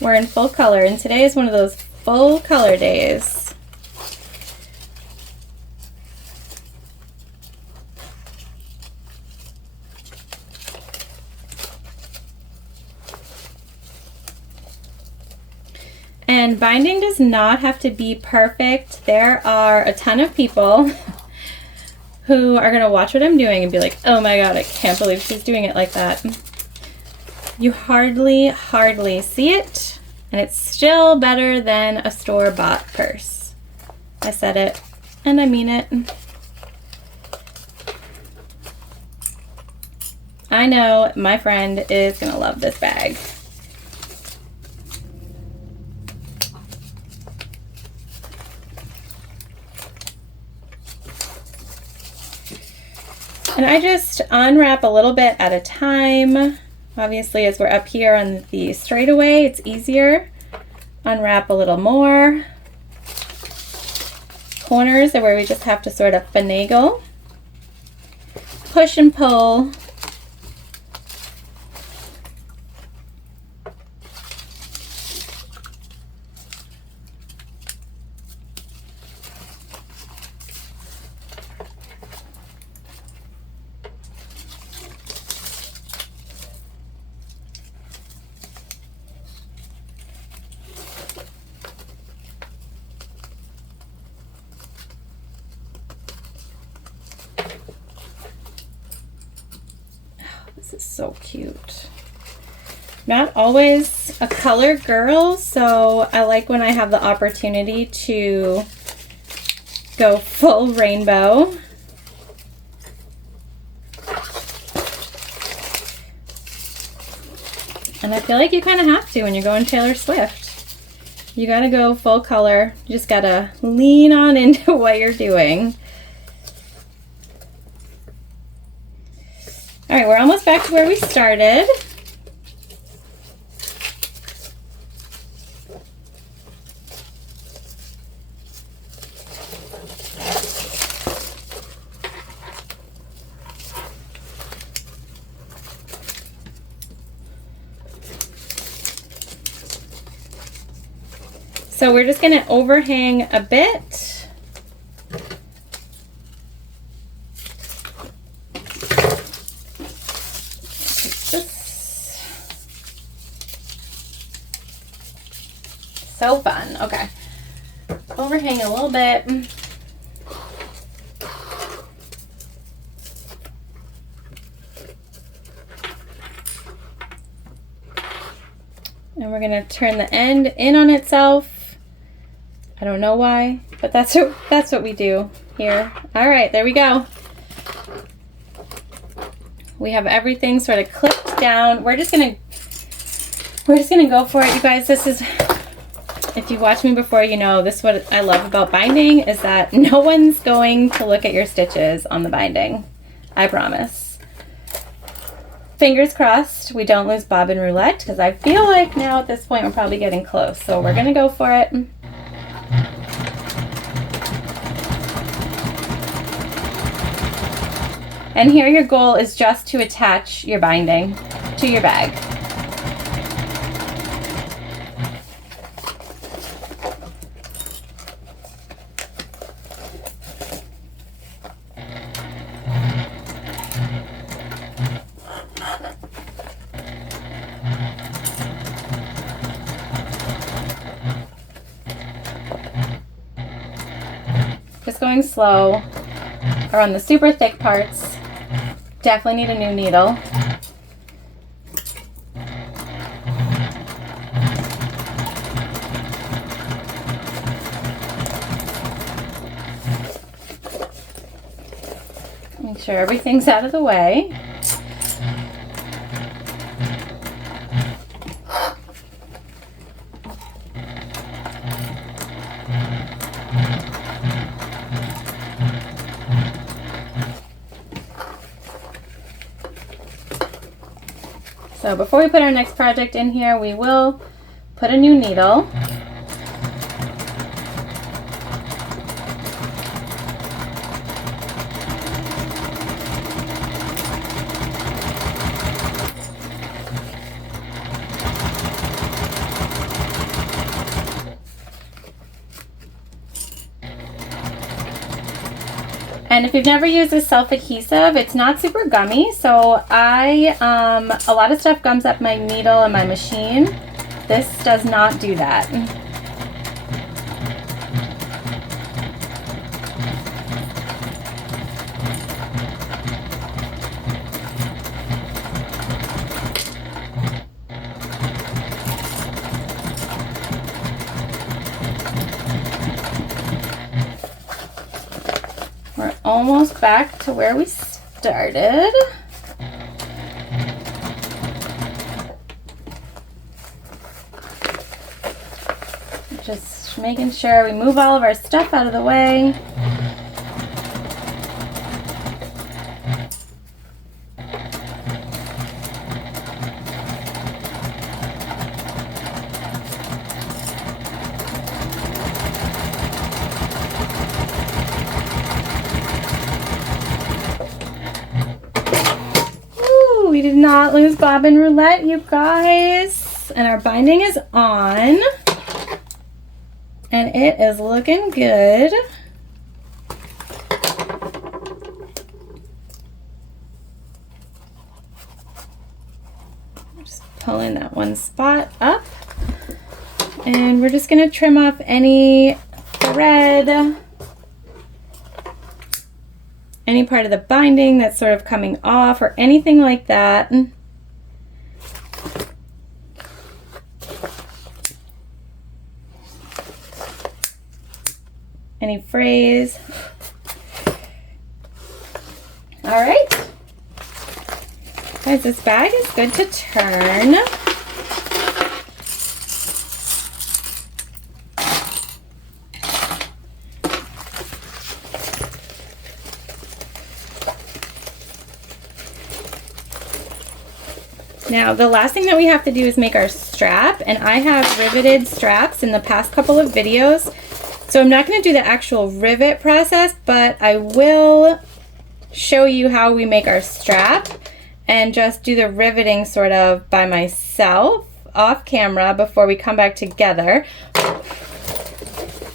we're in full color, and today is one of those full color days. And binding does not have to be perfect. There are a ton of people who are gonna watch what I'm doing and be like, oh my God, I can't believe she's doing it like that. You hardly see it, and it's still better than a store-bought purse. I said it, and I mean it. I know my friend is gonna love this bag. And I just unwrap a little bit at a time. Obviously, as we're up here on the straightaway, it's easier. Unwrap a little more. Corners are where we just have to sort of finagle. Push and pull. This is so cute. Not always a color girl, so I like when I have the opportunity to go full rainbow. And I feel like you kind of have to when you're going Taylor Swift. You gotta go full color. You just gotta lean on into what you're doing. All right, we're almost back to where we started. So we're just gonna overhang a bit. So fun. Okay. Overhang a little bit. And we're going to turn the end in on itself. I don't know why, but that's what we do here. All right, there we go. We have everything sort of clipped down. We're just gonna go for it, you guys. This is, if you watch me before, you know this is what I love about binding, is that no one's going to look at your stitches on the binding. I promise. Fingers crossed we don't lose bobbin roulette, because I feel like now at this point we're probably getting close. So we're gonna go for it. And here your goal is just to attach your binding to your bag. Just going slow or on the super thick parts. Definitely need a new needle. Make sure everything's out of the way. So before we put our next project in here, we will put a new needle. And if you've never used this self-adhesive, it's not super gummy, so a lot of stuff gums up my needle and my machine. This does not do that. We're almost back to where we started. Just making sure we move all of our stuff out of the way. We did not lose bobbin roulette, you guys. And our binding is on. And it is looking good. Just pulling that one spot up. And we're just going to trim off any thread, any part of the binding that's sort of coming off or anything like that. Any frays. All right. Guys, this bag is good to turn. Now, the last thing that we have to do is make our strap, and I have riveted straps in the past couple of videos, so I'm not going to do the actual rivet process, but I will show you how we make our strap and just do the riveting sort of by myself off camera before we come back together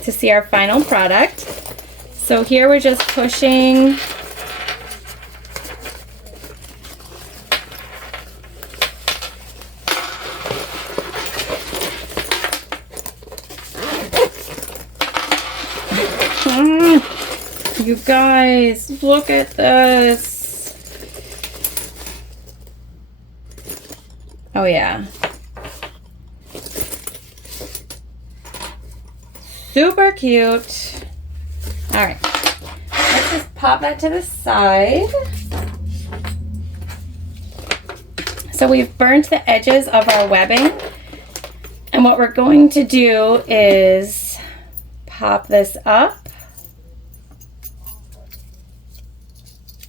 to see our final product. So here we're just pushing you guys, look at this. Oh yeah. Super cute. All right. Let's just pop that to the side. So we've burnt the edges of our webbing. And what we're going to do is pop this up.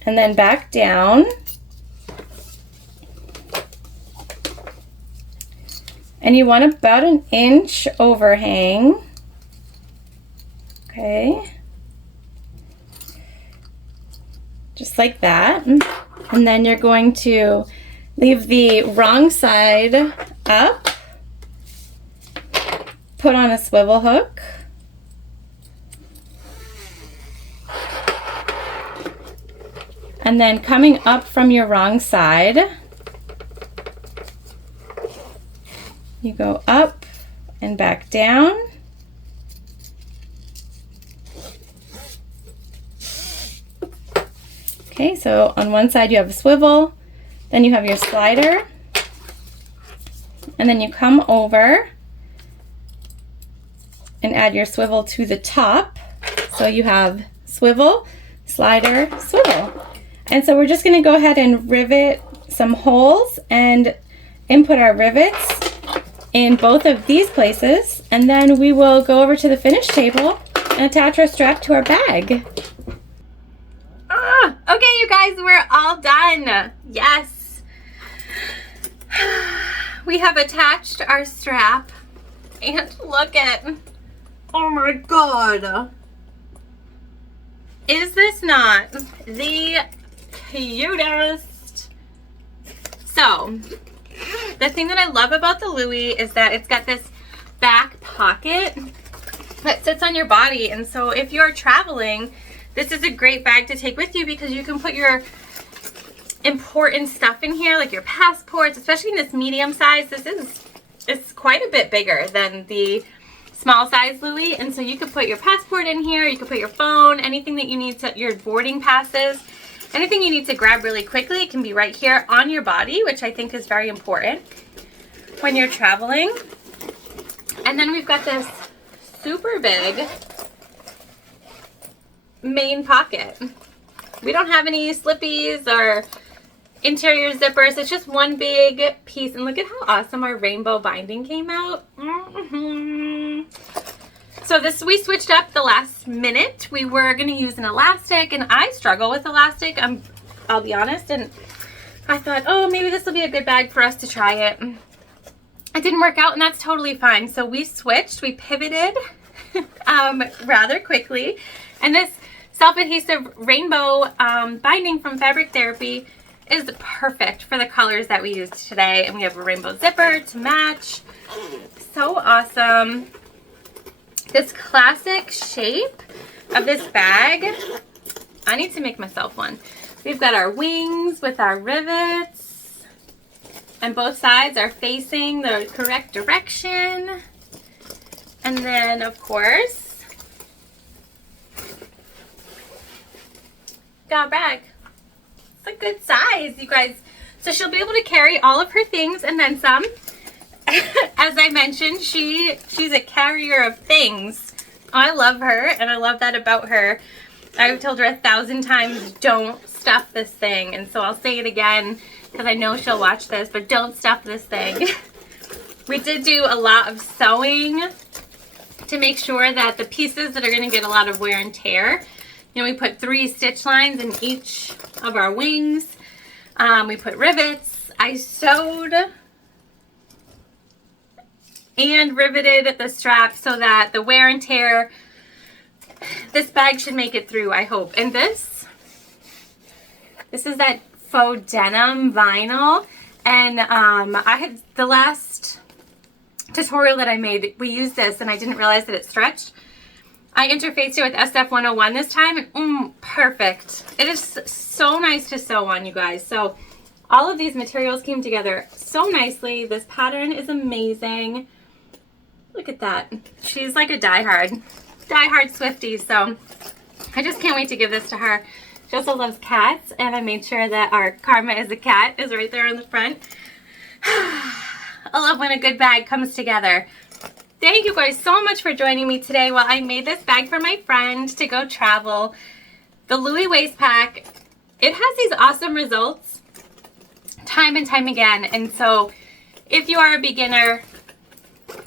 And then back down. And you want about an inch overhang. Okay. just like that. And then you're going to leave the wrong side up, put on a swivel hook, and then coming up from your wrong side, you go up and back down. Okay, so on one side you have a swivel, then you have your slider, and then you come over and add your swivel to the top. So you have swivel, slider, swivel. And so we're just going to go ahead and rivet some holes and input our rivets in both of these places, and then we will go over to the finish table and attach our strap to our bag. Okay, you guys, we're all done. Yes. We have attached our strap, and look at, oh my God. Is this not the cutest? So, the thing that I love about the Louie is that it's got this back pocket that sits on your body, and so if you're traveling, this is a great bag to take with you because you can put your important stuff in here, like your passports, especially in this medium size. It's quite a bit bigger than the small size Louie, and so you could put your passport in here, you could put your phone, anything that you need to, your boarding passes, anything you need to grab really quickly, it can be right here on your body, which I think is very important when you're traveling. And then we've got this super big main pocket. We don't have any slippies or interior zippers. It's just one big piece, and look at how awesome our rainbow binding came out. So this, we switched up the last minute. We were going to use an elastic, and I struggle with elastic, I'll be honest, and I thought, oh, maybe this will be a good bag for us to try it. It didn't work out, and that's totally fine. So we switched, we pivoted rather quickly, and this self-adhesive rainbow binding from Fabric Therapy is perfect for the colors that we used today, and we have a rainbow zipper to match. So awesome. This classic shape of this bag, I need to make myself one. We've got our wings with our rivets, and both sides are facing the correct direction. And then, of course, got a bag. It's a good size, you guys. So she'll be able to carry all of her things and then some. As I mentioned, she's a carrier of things. I love her, and I love that about her. I've told her 1,000 times, don't stuff this thing. And so I'll say it again because I know she'll watch this, but don't stuff this thing. We did do a lot of sewing to make sure that the pieces that are going to get a lot of wear and tear, you know, we put 3 stitch lines in each of our wings. We put rivets. I sewed and riveted the strap so that the wear and tear, this bag should make it through, I hope. And this is that faux denim vinyl, and I had the last tutorial that I made, we used this and I didn't realize that it stretched. I interfaced it with SF101 this time, and perfect. It is so nice to sew on, you guys. So all of these materials came together so nicely. This pattern is amazing. Look at that. She's like a diehard Swiftie, so I just can't wait to give this to her. She also loves cats, and I made sure that our Karma is a cat is right there on the front. I love when a good bag comes together. Thank you guys so much for joining me today while I made this bag for my friend to go travel. The Louie Waist Pack, it has these awesome results time and time again, and so if you are a beginner,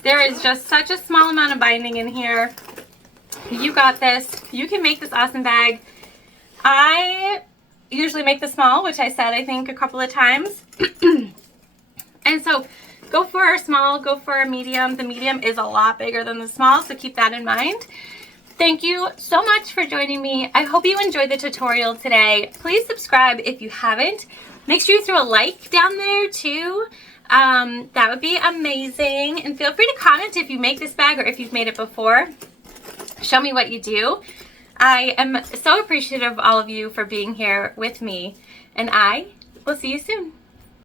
there is just such a small amount of binding in here. You got this. You can make this awesome bag. I usually make the small, which I said I think a couple of times. And so go for a small, go for a medium. The medium is a lot bigger than the small, so keep that in mind. Thank you so much for joining me. I hope you enjoyed the tutorial today. Please subscribe if you haven't. Make sure you throw a like down there too. That would be amazing. And feel free to comment if you make this bag or if you've made it before. Show me what you do. I am so appreciative of all of you for being here with me, and I will see you soon.